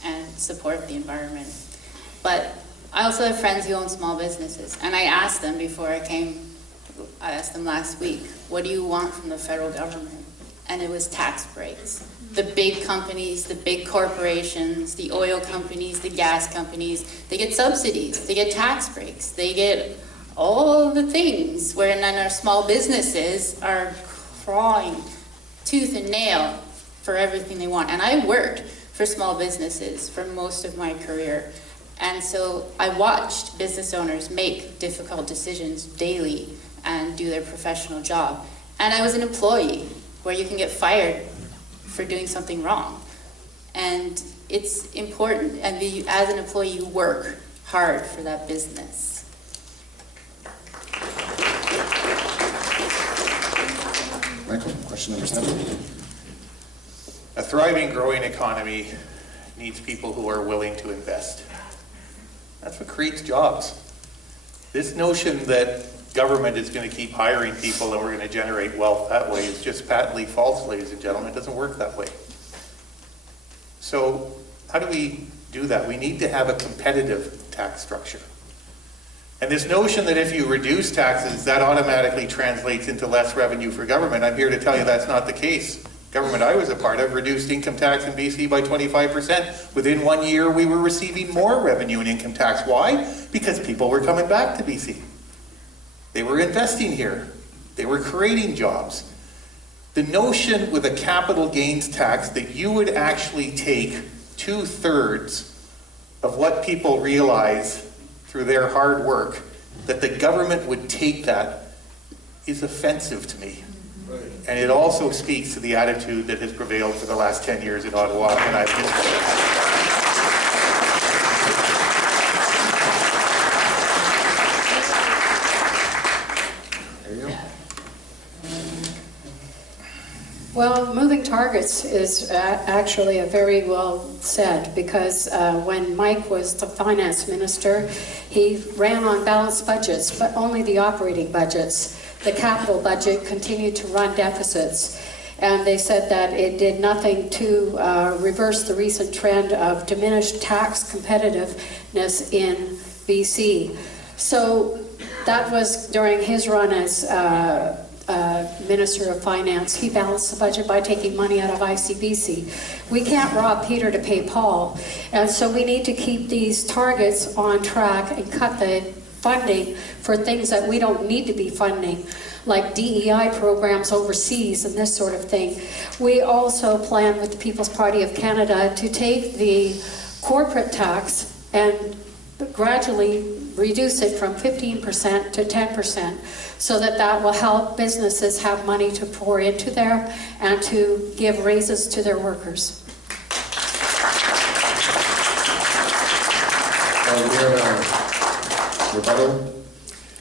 and support the environment. But I also have friends who own small businesses, and I asked them before I came, I asked them last week, what do you want from the federal government? And it was tax breaks. The big companies, the big corporations, the oil companies, the gas companies, they get subsidies, they get tax breaks, they get all the things, where then our small businesses are crawling tooth and nail for everything they want. And I worked for small businesses for most of my career. And so I watched business owners make difficult decisions daily and do their professional job. And I was an employee where you can get fired for doing something wrong. And it's important, and as an employee, you work hard for that business. Michael, question number 7. A thriving, growing economy needs people who are willing to invest. That's what creates jobs. This notion that government is going to keep hiring people and we're going to generate wealth that way is just patently false, ladies and gentlemen. It doesn't work that way. So how do we do that? We need to have a competitive tax structure. And this notion that if you reduce taxes, that automatically translates into less revenue for government, I'm here to tell you that's not the case. Government I was a part of reduced income tax in BC by 25%. Within 1 year, we were receiving more revenue in income tax. Why? Because people were coming back to BC. They were investing here. They were creating jobs. The notion with a capital gains tax that you would actually take 2/3 of what people realize through their hard work, that the government would take that, is offensive to me. Right. And it also speaks to the attitude that has prevailed for the last 10 years in Ottawa. And I've There you go. Well, moving targets is actually a very well said, because when Mike was the finance minister, he ran on balanced budgets, but only the operating budgets. The capital budget continued to run deficits, and they said that it did nothing to reverse the recent trend of diminished tax competitiveness in BC. So that was during his run as Minister of Finance. He balanced the budget by taking money out of ICBC. We can't rob Peter to pay Paul, and so we need to keep these targets on track and cut the funding for things that we don't need to be funding, like DEI programs overseas and this sort of thing. We also plan with the People's Party of Canada to take the corporate tax and gradually reduce it from 15% to 10%, so that will help businesses have money to pour into there and to give raises to their workers. We have a rebuttal.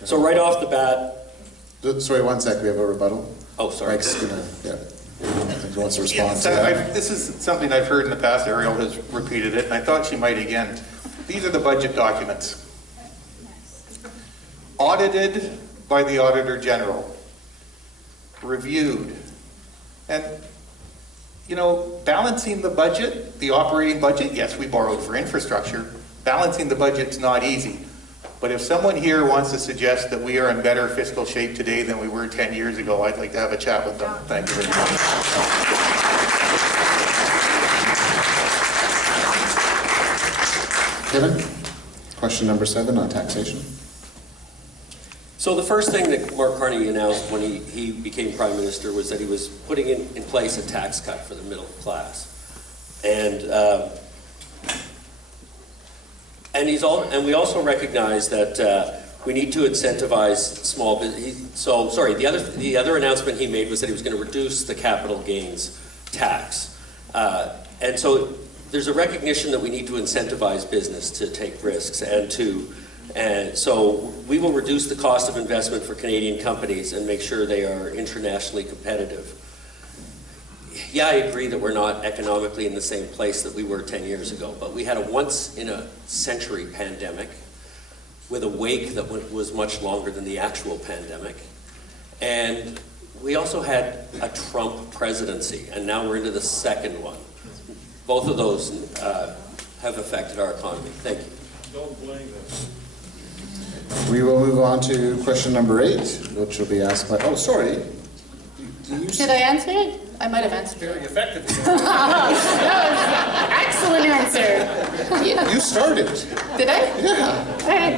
So right off the bat, Sorry, 1 sec. We have a rebuttal. oh, sorry. Mike's gonna, yeah. think he wants to respond Yes, to that. this is something I've heard in the past. Ariel has repeated it, and I thought she might again. These are the budget documents. Audited by the Auditor General. Reviewed. And, you know, balancing the budget, the operating budget, yes, we borrowed for infrastructure. Balancing the budget's not easy. But if someone here wants to suggest that we are in better fiscal shape today than we were 10 years ago, I'd like to have a chat with them. Thank you very much. Kevin, question number 7 on taxation. So the first thing that Mark Carney announced when he became Prime Minister was that he was putting in place a tax cut for the middle class. And we also recognize that we need to incentivize small business. So, sorry, the other announcement he made was that he was going to reduce the capital gains tax. And so there's a recognition that we need to incentivize business to take risks and so we will reduce the cost of investment for Canadian companies and make sure they are internationally competitive. Yeah, I agree that we're not economically in the same place that we were 10 years ago, but we had a once-in-a-century pandemic with a wake that was much longer than the actual pandemic. And we also had a Trump presidency, and now we're into the second one. Both of those have affected our economy. Thank you. Don't blame them. We will move on to question number 8, which will be asked by, oh, sorry. Did I answer it? I might have answered it. Very effective. That was an excellent answer. You started. Did I? Yeah. All right.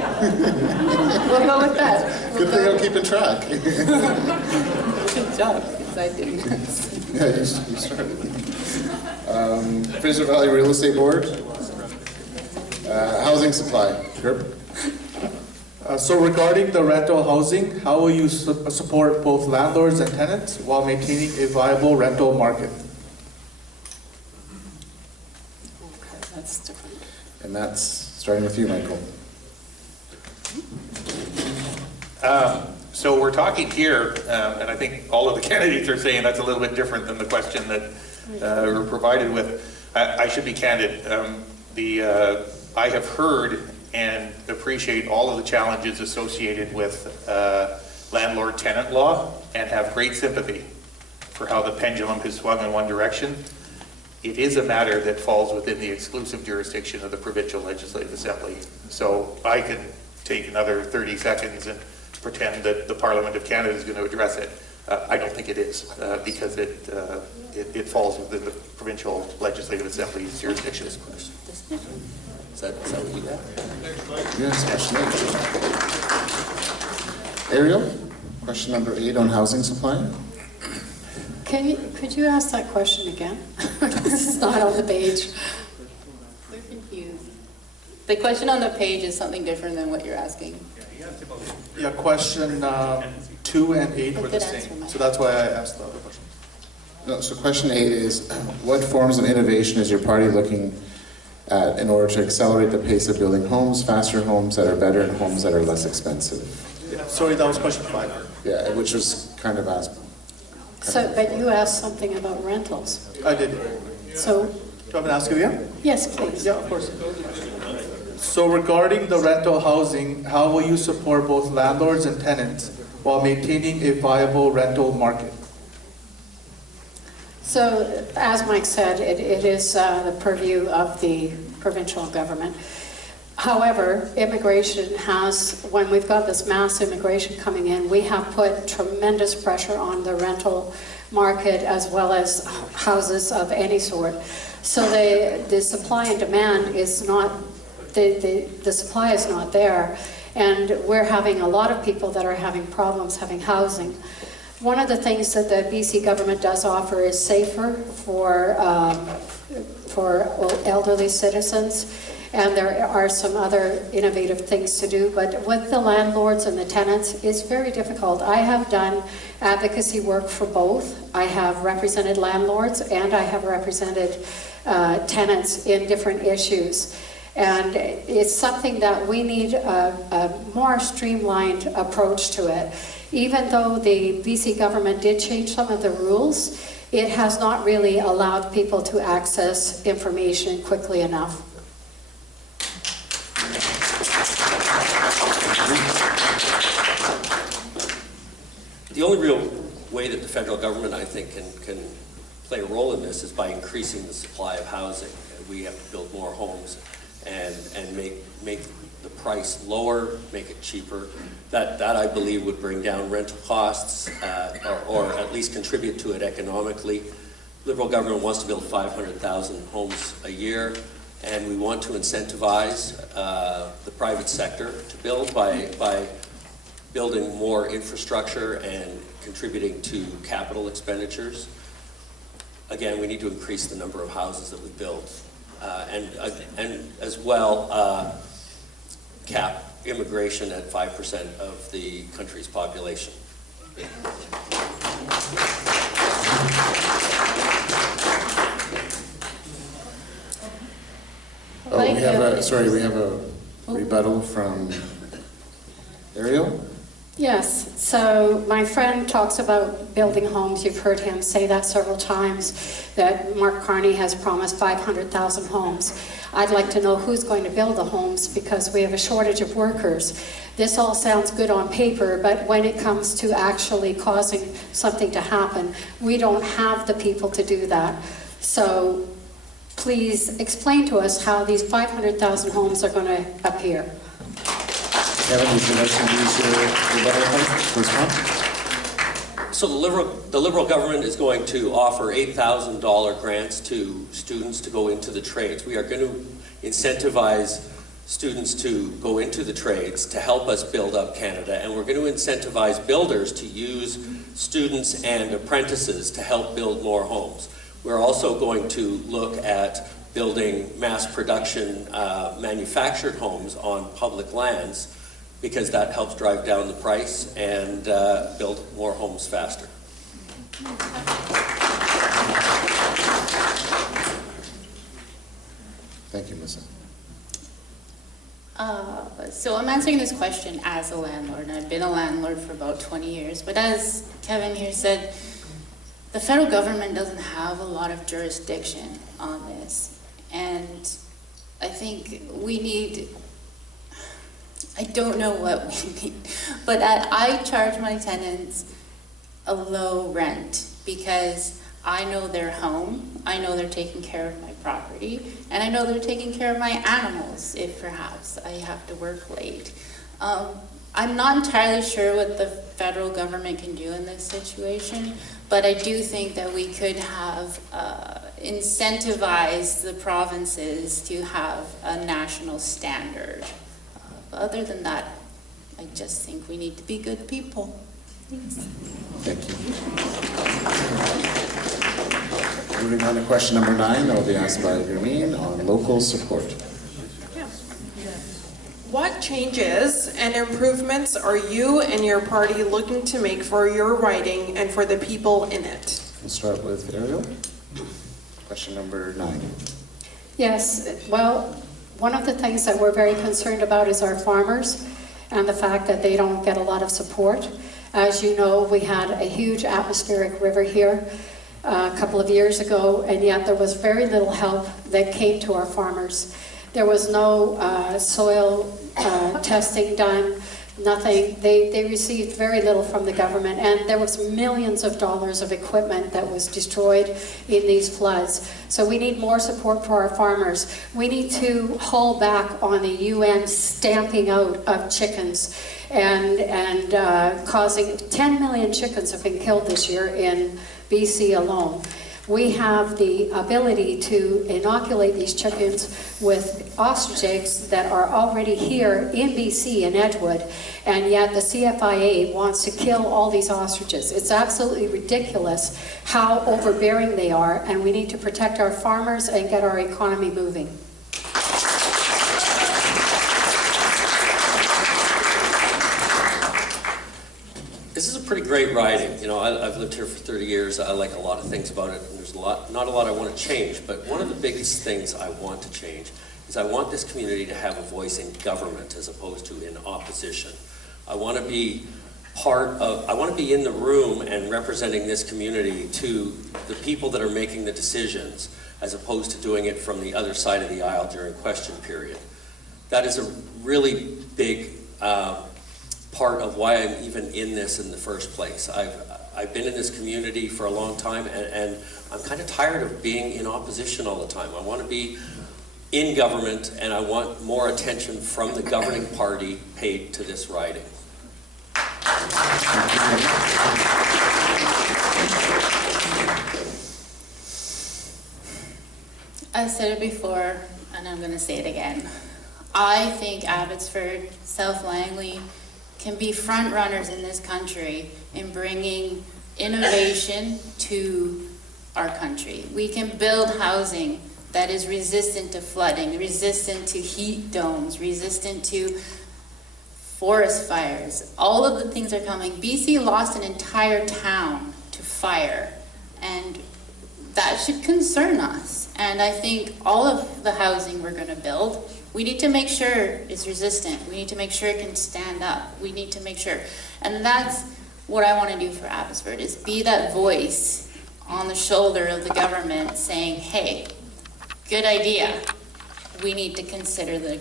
We'll go with that. Good thing I'm keeping track. Good job, because I didn't. Yeah, you started. Fraser Valley Real Estate Board. Housing supply. Herb? So regarding the rental housing, how will you support both landlords and tenants while maintaining a viable rental market? Okay, that's different. And that's starting with you, Michael. So we're talking here, and I think all of the candidates are saying that's a little bit different than the question that we're provided with. I should be candid. I have heard and appreciate all of the challenges associated with landlord-tenant law and have great sympathy for how the pendulum has swung in one direction. It is a matter that falls within the exclusive jurisdiction of the Provincial Legislative Assembly. So I can take another 30 seconds and pretend that the Parliament of Canada is going to address it. I don't think it is, because it falls within the Provincial Legislative Assembly's jurisdiction. Is that what you got? Yes, question 8. Ariel, question number 8 on housing supply. Could you ask that question again? This is not on the page. We're confused. The question on the page is something different than what you're asking. Yeah, question 2 and 8 were the same. So that's why I asked the other question. No, so question 8 is, what forms of innovation is your party looking at in order to accelerate the pace of building homes, faster homes that are better, and homes that are less expensive? Yeah, sorry, that was question 5. Yeah, which was kind of asked. So, but you asked something about rentals. I did. So, Do you want me to ask you again? yes, please. Yeah, of course. So regarding the rental housing, how will you support both landlords and tenants while maintaining a viable rental market? So, as Mike said, it is the purview of the provincial government. However, immigration has, when we've got this mass immigration coming in, we have put tremendous pressure on the rental market as well as houses of any sort. So the supply and demand is not, the supply is not there. And we're having a lot of people that are having problems having housing. One of the things that the BC government does offer is safer for elderly citizens, and there are some other innovative things to do, but with the landlords and the tenants, it's very difficult. I have done advocacy work for both. I have represented landlords and I have represented tenants in different issues. And it's something that we need a more streamlined approach to it. Even though the BC government did change some of the rules, it has not really allowed people to access information quickly enough. The only real way that the federal government, I think, can play a role in this is by increasing the supply of housing. We have to build more homes and make the price lower, make it cheaper. That I believe would bring down rental costs or at least contribute to it economically. Liberal government wants to build 500,000 homes a year, and we want to incentivize the private sector to build by building more infrastructure and contributing to capital expenditures. Again, we need to increase the number of houses that we build. And as well, cap immigration at 5% of the country's population. Oh, we have a rebuttal from Ariel. Yes, so my friend talks about building homes. You've heard him say that several times, that Mark Carney has promised 500,000 homes. I'd like to know who's going to build the homes, because we have a shortage of workers. This all sounds good on paper, but when it comes to actually causing something to happen, we don't have the people to do that. So please explain to us how these 500,000 homes are going to appear. Kevin, would you like to use your rebuttal response? So the Liberal government is going to offer $8,000 grants to students to go into the trades. We are going to incentivize students to go into the trades to help us build up Canada, and we're going to incentivize builders to use students and apprentices to help build more homes. We're also going to look at building mass production manufactured homes on public lands, because that helps drive down the price and build more homes faster. Thank you, Melissa. So I'm answering this question as a landlord, and I've been a landlord for about 20 years. But as Kevin here said, the federal government doesn't have a lot of jurisdiction on this. And I think we need, I don't know what we need, but I charge my tenants a low rent because I know their home, I know they're taking care of my property, and I know they're taking care of my animals if perhaps I have to work late. I'm not entirely sure what the federal government can do in this situation, but I do think that we could have incentivized the provinces to have a national standard. But other than that, I just think we need to be good people. Thanks. Thank you. Moving on to question number 9, that will be asked by Gurmeen on local support. What changes and improvements are you and your party looking to make for your riding and for the people in it? We'll start with Ariel. Question number 9. Yes, well, one of the things that we're very concerned about is our farmers and the fact that they don't get a lot of support. As you know, we had a huge atmospheric river here a couple of years ago, and yet there was very little help that came to our farmers. There was no soil testing done, nothing. They received very little from the government, and there was millions of dollars of equipment that was destroyed in these floods. So we need more support for our farmers. We need to haul back on the UN stamping out of chickens and causing 10 million chickens have been killed this year in BC alone. We have the ability to inoculate these chickens with ostrich eggs that are already here in BC in Edgewood, and yet the CFIA wants to kill all these ostriches. It's absolutely ridiculous how overbearing they are, and we need to protect our farmers and get our economy moving. This is a pretty great riding. You know, I've lived here for 30 years. I like a lot of things about it, and there's not a lot I want to change, but one of the biggest things I want to change is I want this community to have a voice in government as opposed to in opposition. I want to be I want to be in the room and representing this community to the people that are making the decisions, as opposed to doing it from the other side of the aisle during question period. That is a really big part of why I'm even in this in the first place. I've been in this community for a long time, and I'm kind of tired of being in opposition all the time. I want to be in government, and I want more attention from the governing party paid to this riding. I've said it before, and I'm going to say it again. I think Abbotsford-South Langley can be front runners in this country in bringing innovation to our country. We can build housing that is resistant to flooding, resistant to heat domes, resistant to forest fires. All of the things are coming. BC lost an entire town to fire, and that should concern us. And I think all of the housing we're going to build, we need to make sure it's resistant. We need to make sure it can stand up. We need to make sure. And that's what I want to do for Abbotsford, is be that voice on the shoulder of the government saying, hey, good idea. We need to consider the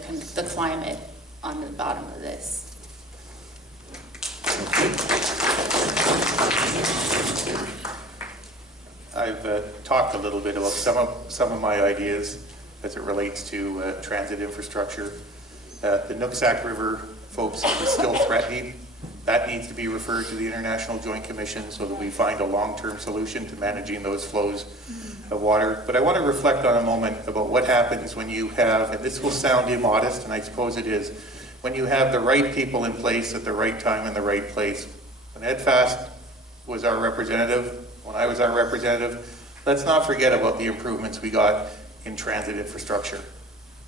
climate on the bottom of this. I've talked a little bit about some of my ideas as it relates to transit infrastructure. The Nooksack River folks is still threatening. That needs to be referred to the International Joint Commission so that we find a long-term solution to managing those flows of water. But I want to reflect on a moment about what happens when you have, and this will sound immodest, and I suppose it is, when you have the right people in place at the right time in the right place. When Ed Fast was our representative, when I was our representative, let's not forget about the improvements we got in transit infrastructure,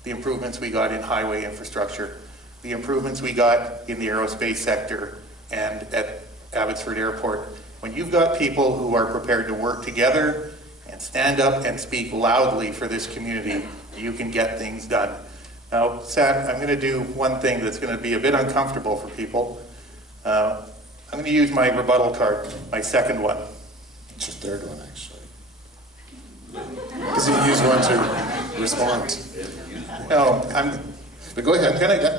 the improvements we got in highway infrastructure, the improvements we got in the aerospace sector and at Abbotsford Airport. When you've got people who are prepared to work together and stand up and speak loudly for this community, you can get things done. Now, Sam, I'm going to do one thing that's going to be a bit uncomfortable for people. I'm going to use my rebuttal card, my second one. It's your third one, actually. Because you use one to respond. No, but go ahead.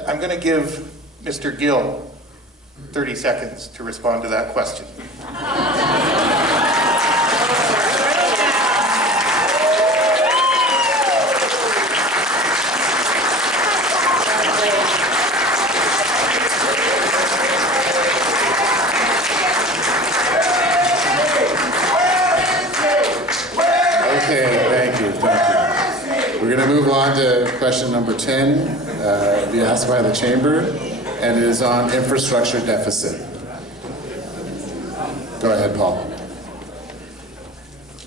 I'm going to give Mr. Gill 30 seconds to respond to that question. We're going to move on to question number 10, be asked by the Chamber, and it is on infrastructure deficit. Go ahead, Paul.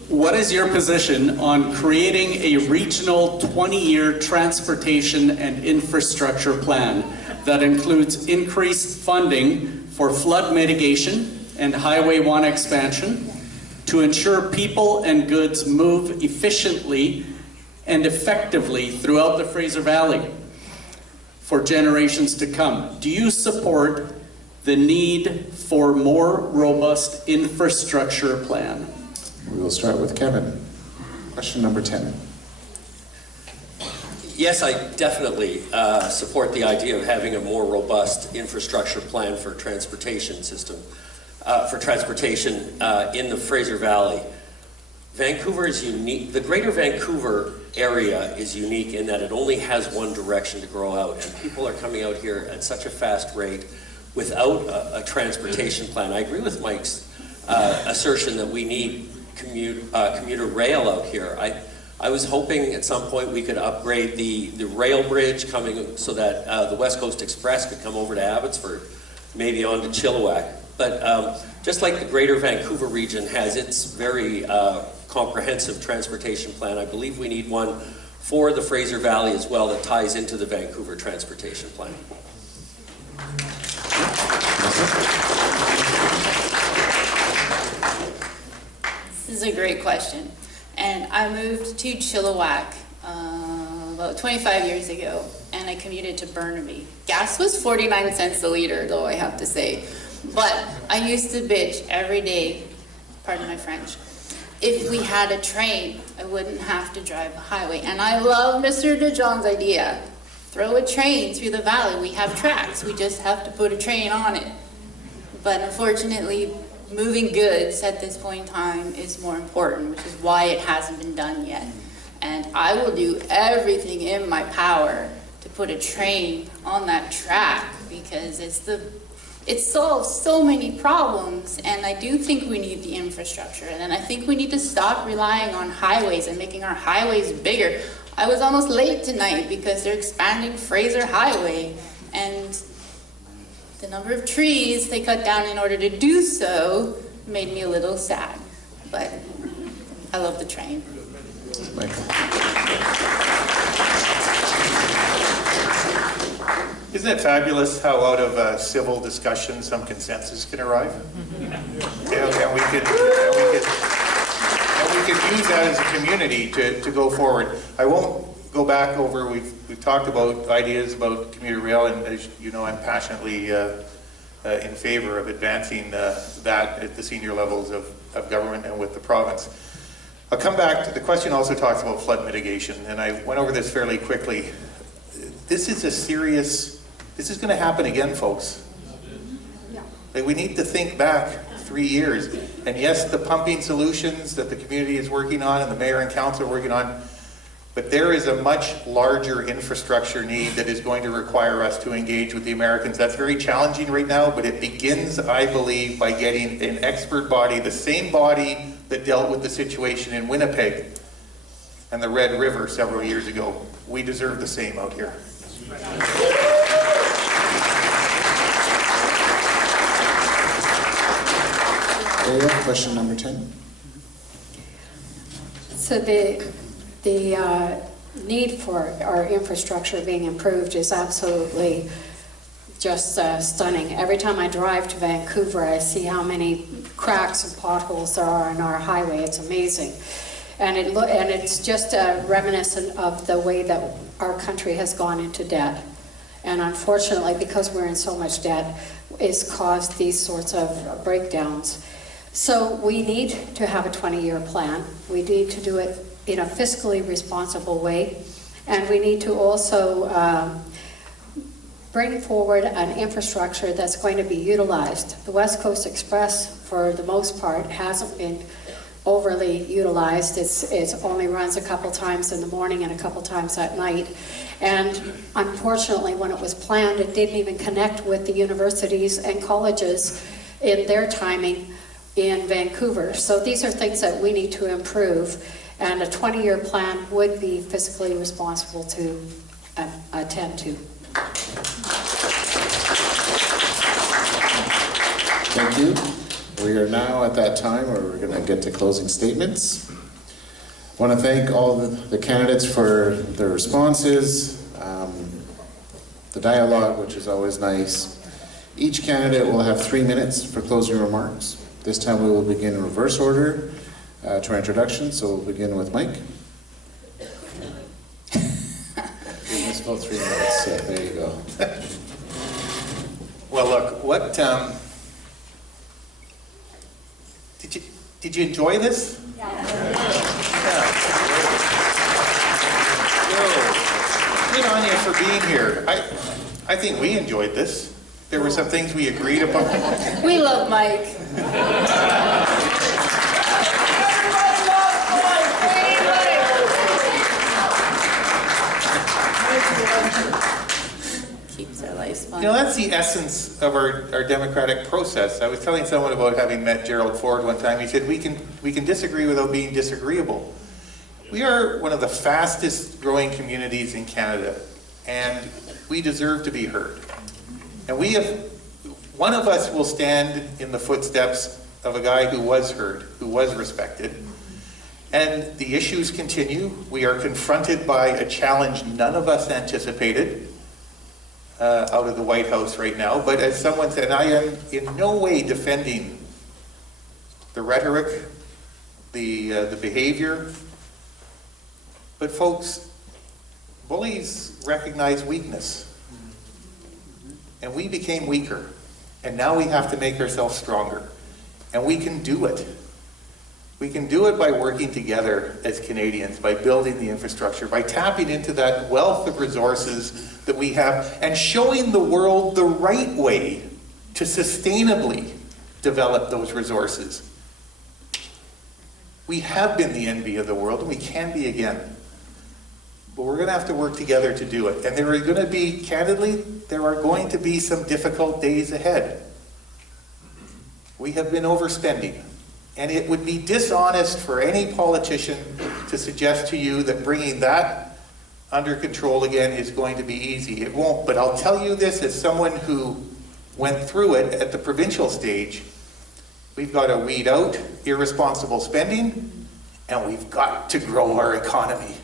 What is your position on creating a regional 20-year transportation and infrastructure plan that includes increased funding for flood mitigation and Highway 1 expansion to ensure people and goods move efficiently and effectively throughout the Fraser Valley for generations to come? Do you support the need for more robust infrastructure plan? We will start with Kevin. Question number 10. Yes, I definitely support the idea of having a more robust infrastructure plan for transportation system, for transportation in the Fraser Valley. Vancouver is unique. The Greater Vancouver area is unique in that it only has one direction to grow out, and people are coming out here at such a fast rate without a transportation plan. I agree with Mike's assertion that we need commuter rail out here. I was hoping at some point we could upgrade the rail bridge coming so that the West Coast Express could come over to Abbotsford, maybe on to Chilliwack. But just like the Greater Vancouver region has its very comprehensive transportation plan, I believe we need one for the Fraser Valley as well that ties into the Vancouver transportation plan. This is a great question. And I moved to Chilliwack about 25 years ago, and I commuted to Burnaby. Gas was 49 cents a liter, though, I have to say. But I used to bitch every day, pardon my French, if we had a train, I wouldn't have to drive a highway. And I love Mr. DeJohn's idea. Throw a train through the valley. We have tracks. We just have to put a train on it. But unfortunately, moving goods at this point in time is more important, which is why it hasn't been done yet. And I will do everything in my power to put a train on that track, because it solves so many problems, and I do think we need the infrastructure, and I think we need to stop relying on highways and making our highways bigger. I was almost late tonight because they're expanding Fraser Highway, and the number of trees they cut down in order to do so made me a little sad, but I love the train. Michael. Isn't it fabulous how out of a civil discussion some consensus can arrive? And we could use that as a community to go forward. I won't go back over, we've talked about ideas about commuter rail, and as you know, I'm passionately in favor of advancing that at the senior levels of government and with the province. I'll come back to the question. Also talks about flood mitigation, and I went over this fairly quickly. This is this is going to happen again, folks. Like, we need to think back 3 years. And yes, the pumping solutions that the community is working on and the mayor and council are working on, but there is a much larger infrastructure need that is going to require us to engage with the Americans. That's very challenging right now, but it begins, I believe, by getting an expert body, the same body that dealt with the situation in Winnipeg and the Red River several years ago. We deserve the same out here. Question number 10. So the need for our infrastructure being improved is absolutely just stunning. Every time I drive to Vancouver, I see how many cracks and potholes there are on our highway. It's amazing. And it's just reminiscent of the way that our country has gone into debt. And unfortunately, because we're in so much debt, it's caused these sorts of breakdowns. So we need to have a 20-year plan. We need to do it in a fiscally responsible way. And we need to also bring forward an infrastructure that's going to be utilized. The West Coast Express, for the most part, hasn't been overly utilized. It only runs a couple times in the morning and a couple times at night. And unfortunately, when it was planned, it didn't even connect with the universities and colleges in their timing in Vancouver. So these are things that we need to improve, and a 20-year plan would be fiscally responsible to attend to. Thank you. We are now at that time where we're going to get to closing statements. I want to thank all the candidates for their responses, the dialogue, which is always nice. Each candidate will have 3 minutes for closing remarks. This time we will begin in reverse order to our introduction, so we'll begin with Mike. You missed about 3 minutes, so there you go. Well, look, what did you enjoy this? Yeah. Good on you for being here. I think we enjoyed this. There were some things we agreed upon. We love Mike. Keeps our lives fun. You know, that's the essence of our democratic process. I was telling someone about having met Gerald Ford one time. He said, we can disagree without being disagreeable. We are one of the fastest growing communities in Canada, and we deserve to be heard. And one of us will stand in the footsteps of a guy who was heard, who was respected. And the issues continue. We are confronted by a challenge none of us anticipated out of the White House right now. But as someone said, I am in no way defending the rhetoric, the behavior. But folks, bullies recognize weakness. And we became weaker. And now we have to make ourselves stronger. And we can do it. We can do it by working together as Canadians, by building the infrastructure, by tapping into that wealth of resources that we have, and showing the world the right way to sustainably develop those resources. We have been the envy of the world, and we can be again. But we're going to have to work together to do it. And there are going to be, candidly, there are going to be some difficult days ahead. We have been overspending. And it would be dishonest for any politician to suggest to you that bringing that under control again is going to be easy. It won't. But I'll tell you this as someone who went through it at the provincial stage. We've got to weed out irresponsible spending, and we've got to grow our economy.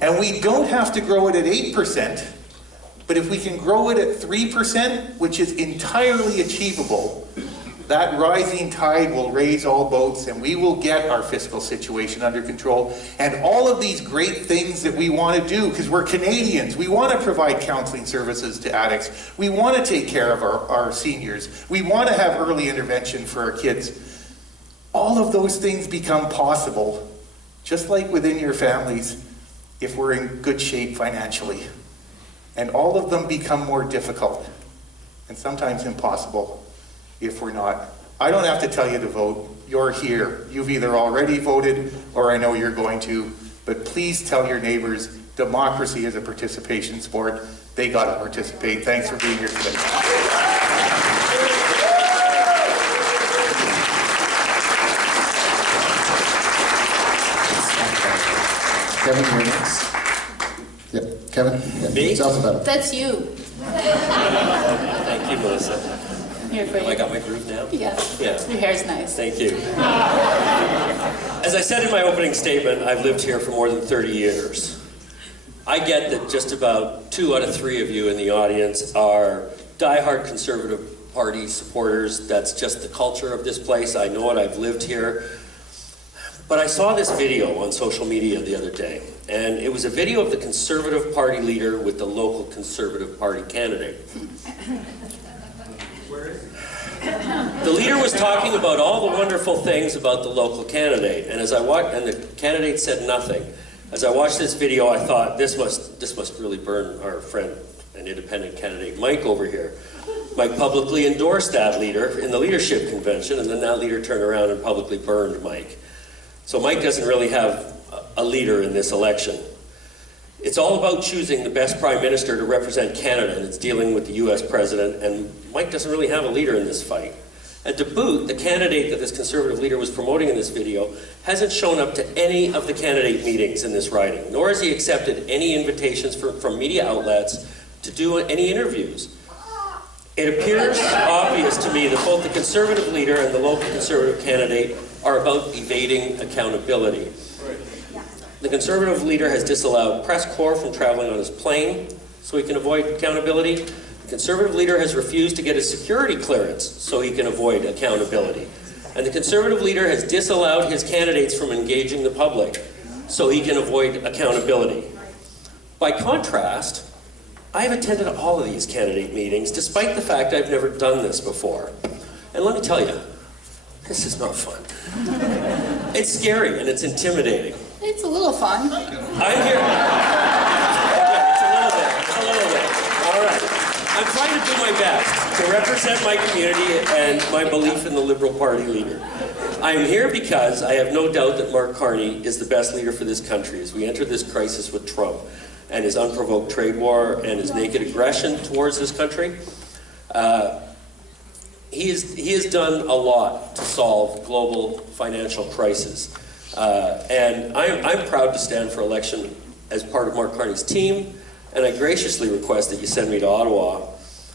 And we don't have to grow it at 8%, but if we can grow it at 3%, which is entirely achievable, that rising tide will raise all boats, and we will get our fiscal situation under control. And all of these great things that we want to do, because we're Canadians, we want to provide counseling services to addicts. We want to take care of our seniors. We want to have early intervention for our kids. All of those things become possible, just like within your families, if we're in good shape financially. And all of them become more difficult, and sometimes impossible, if we're not. I don't have to tell you to vote. You're here. You've either already voted or I know you're going to. But please tell your neighbors, democracy is a participation sport. They got to participate. Thanks for being here today. Kevin, you're next. Yep, Kevin. Yeah. Me? It's alphabetical. That's you. Thank you, Melissa. Here for you. I got my groove now? Yeah. Yeah. Your hair's nice. Thank you. As I said in my opening statement, I've lived here for more than 30 years. I get that just about 2 out of 3 of you in the audience are diehard Conservative Party supporters. That's just the culture of this place. I know it. I've lived here. But I saw this video on social media the other day, and it was a video of the Conservative Party leader with the local Conservative Party candidate. The leader was talking about all the wonderful things about the local candidate, and as I watched, and the candidate said nothing. As I watched this video, I thought, this must really burn our friend and independent candidate Mike over here. Mike publicly endorsed that leader in the leadership convention, and then that leader turned around and publicly burned Mike. So Mike doesn't really have a leader in this election. It's all about choosing the best prime minister to represent Canada, and it's dealing with the US president, and Mike doesn't really have a leader in this fight. And to boot, the candidate that this Conservative leader was promoting in this video hasn't shown up to any of the candidate meetings in this riding, nor has he accepted any invitations from media outlets to do any interviews. It appears obvious to me that both the Conservative leader and the local Conservative candidate are about evading accountability. The Conservative leader has disallowed press corps from traveling on his plane so he can avoid accountability. The Conservative leader has refused to get a security clearance so he can avoid accountability. And the Conservative leader has disallowed his candidates from engaging the public so he can avoid accountability. By contrast, I have attended all of these candidate meetings despite the fact I've never done this before. And let me tell you, this is not fun. It's scary and it's intimidating. It's a little fun. I'm here. Yeah, it's a little bit. All right. I'm trying to do my best to represent my community and my belief in the Liberal Party leader. I'm here because I have no doubt that Mark Carney is the best leader for this country as we enter this crisis with Trump and his unprovoked trade war and his naked aggression towards this country. He has done a lot to solve global financial crisis. And I'm proud to stand for election as part of Mark Carney's team, and I graciously request that you send me to Ottawa.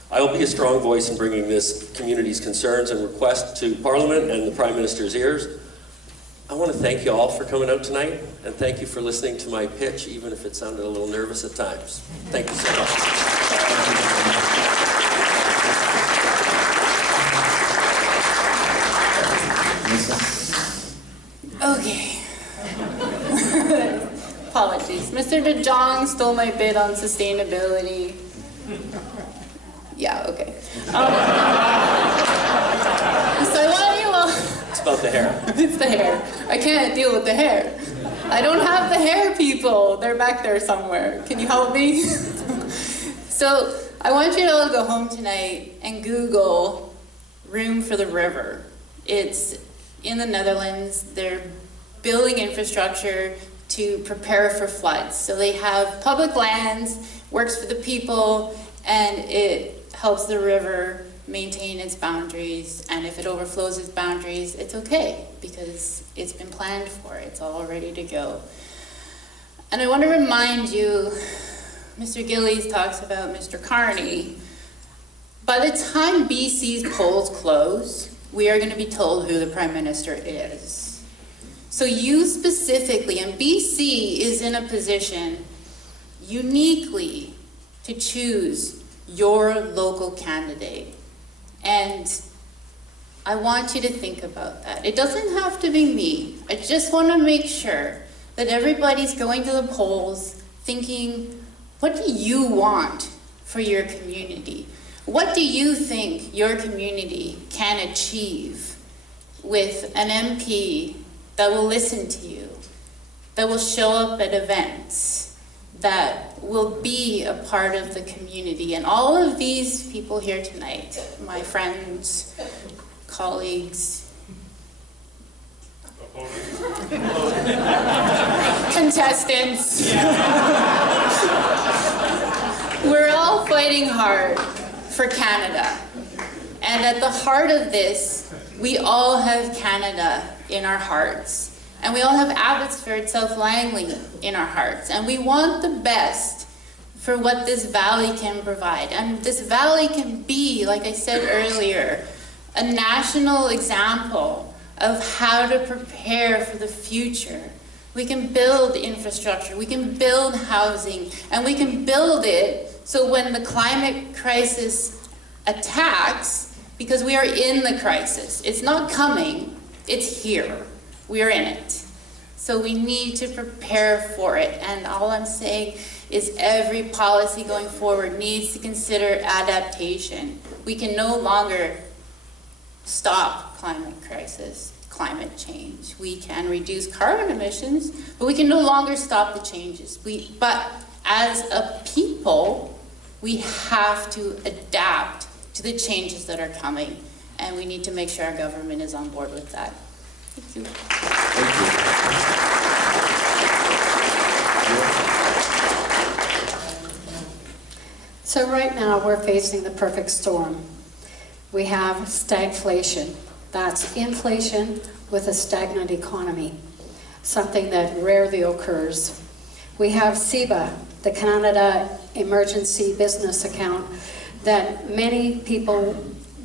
I will be a strong voice in bringing this community's concerns and requests to Parliament and the Prime Minister's ears. I want to thank you all for coming out tonight, and thank you for listening to my pitch, even if it sounded a little nervous at times. Thank you so much. Okay. Apologies. Mr. De Jong stole my bid on sustainability. Yeah, okay. about the hair. It's the hair. I can't deal with the hair. I don't have the hair, people. They're back there somewhere. Can you help me? So I want you to all go home tonight and Google Room for the River. It's in the Netherlands. They're building infrastructure to prepare for floods. So they have public lands, works for the people, and it helps the river maintain its boundaries, and if it overflows its boundaries, it's okay, because it's been planned for, it's all ready to go. And I want to remind you, Mr. Gillies talks about Mr. Carney. By the time BC's polls close, we are going to be told who the Prime Minister is. So you specifically, and BC is in a position uniquely to choose your local candidate. And I want you to think about that. It doesn't have to be me. I just want to make sure that everybody's going to the polls thinking, what do you want for your community? What do you think your community can achieve with an MP that will listen to you, that will show up at events, that will be a part of the community? And all of these people here tonight, my friends, colleagues, contestants, we're all fighting hard for Canada. And at the heart of this, we all have Canada in our hearts. And we all have Abbotsford-South Langley in our hearts. And we want the best for what this valley can provide. And this valley can be, like I said earlier, a national example of how to prepare for the future. We can build infrastructure, we can build housing, and we can build it so when the climate crisis attacks, because we are in the crisis. It's not coming, it's here. We are in it. So we need to prepare for it. And all I'm saying is every policy going forward needs to consider adaptation. We can no longer stop climate crisis, climate change. We can reduce carbon emissions, but we can no longer stop the changes. But as a people, we have to adapt to the changes that are coming. And we need to make sure our government is on board with that. Thank you. Thank you. So right now we're facing the perfect storm. We have stagflation. That's inflation with a stagnant economy, something that rarely occurs. We have FVICBA, the Canada Emergency Business Account, that many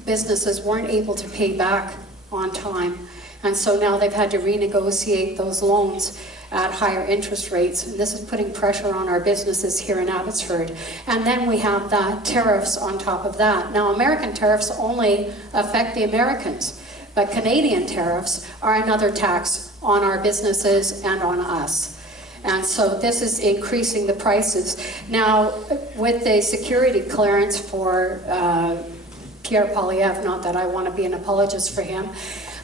businesses weren't able to pay back on time. And so now they've had to renegotiate those loans at higher interest rates. And this is putting pressure on our businesses here in Abbotsford. And then we have the tariffs on top of that. Now, American tariffs only affect the Americans, but Canadian tariffs are another tax on our businesses and on us. And so this is increasing the prices. Now, with the security clearance for Pierre Poilievre, not that I want to be an apologist for him,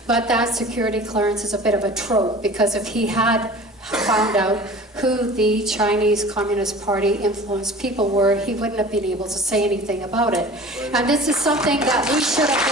but that security clearance is a bit of a trope, because if he had found out who the Chinese Communist Party influenced people were, he wouldn't have been able to say anything about it. And this is something that we should have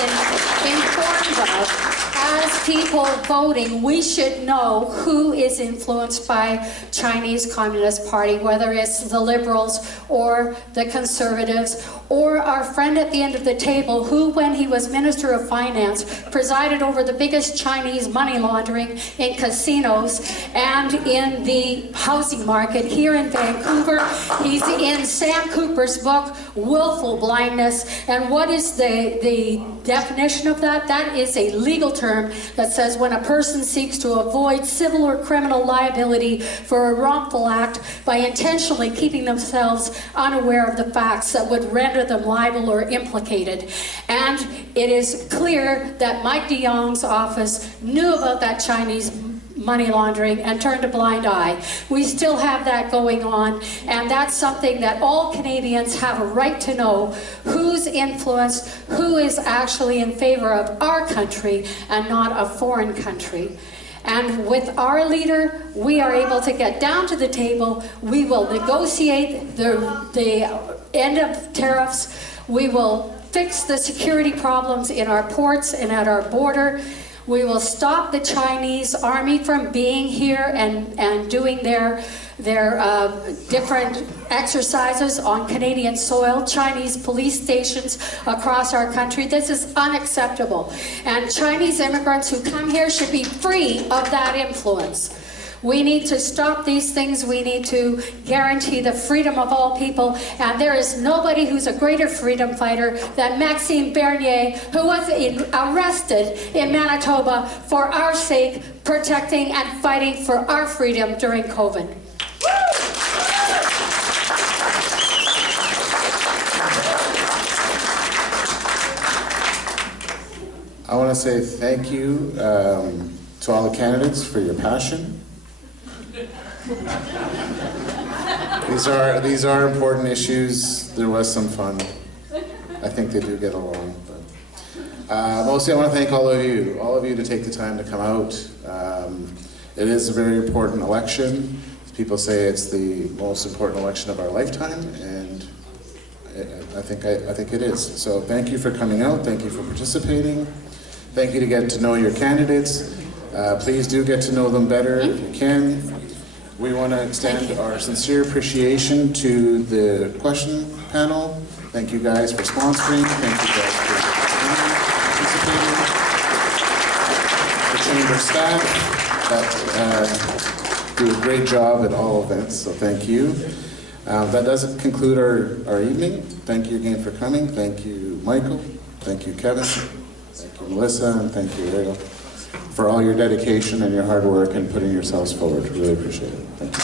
been informed of. As people voting, we should know who is influenced by Chinese Communist Party, whether it's the Liberals or the Conservatives, or our friend at the end of the table, who, when he was Minister of Finance, presided over the biggest Chinese money laundering in casinos and in the housing market here in Vancouver. He's in Sam Cooper's book, Willful Blindness. And what is the definition of that? That is a legal term that says when a person seeks to avoid civil or criminal liability for a wrongful act by intentionally keeping themselves unaware of the facts that would render them liable or implicated. And it is clear that Mike de Jong's office knew about that Chinese money laundering and turned a blind eye. We still have that going on, and that's something that all Canadians have a right to know, who's influenced, who is actually in favor of our country and not a foreign country. And with our leader, we are able to get down to the table. We will negotiate the end of tariffs. We will fix the security problems in our ports and at our border. We will stop the Chinese army from being here and doing their different exercises on Canadian soil, Chinese police stations across our country. This is unacceptable. And Chinese immigrants who come here should be free of that influence. We need to stop these things. We need to guarantee the freedom of all people. And there is nobody who's a greater freedom fighter than Maxime Bernier, who was arrested in Manitoba for our sake, protecting and fighting for our freedom during COVID. I want to say thank you to all the candidates for your passion. These are important issues. There was some fun. I think they do get along. But, mostly I want to thank all of you to take the time to come out. It is a very important election. People say it's the most important election of our lifetime, and I think it is. So thank you for coming out. Thank you for participating. Thank you to get to know your candidates. Please do get to know them better if you can. We want to extend our sincere appreciation to the question panel. Thank you guys for sponsoring. Thank you guys for participating. The chamber staff that do a great job at all events, so thank you. That does conclude our evening. Thank you again for coming. Thank you, Michael. Thank you, Kevin. Thank you, Melissa, and thank you, Ariel, for all your dedication and your hard work and putting yourselves forward. Really appreciate it. Thank you.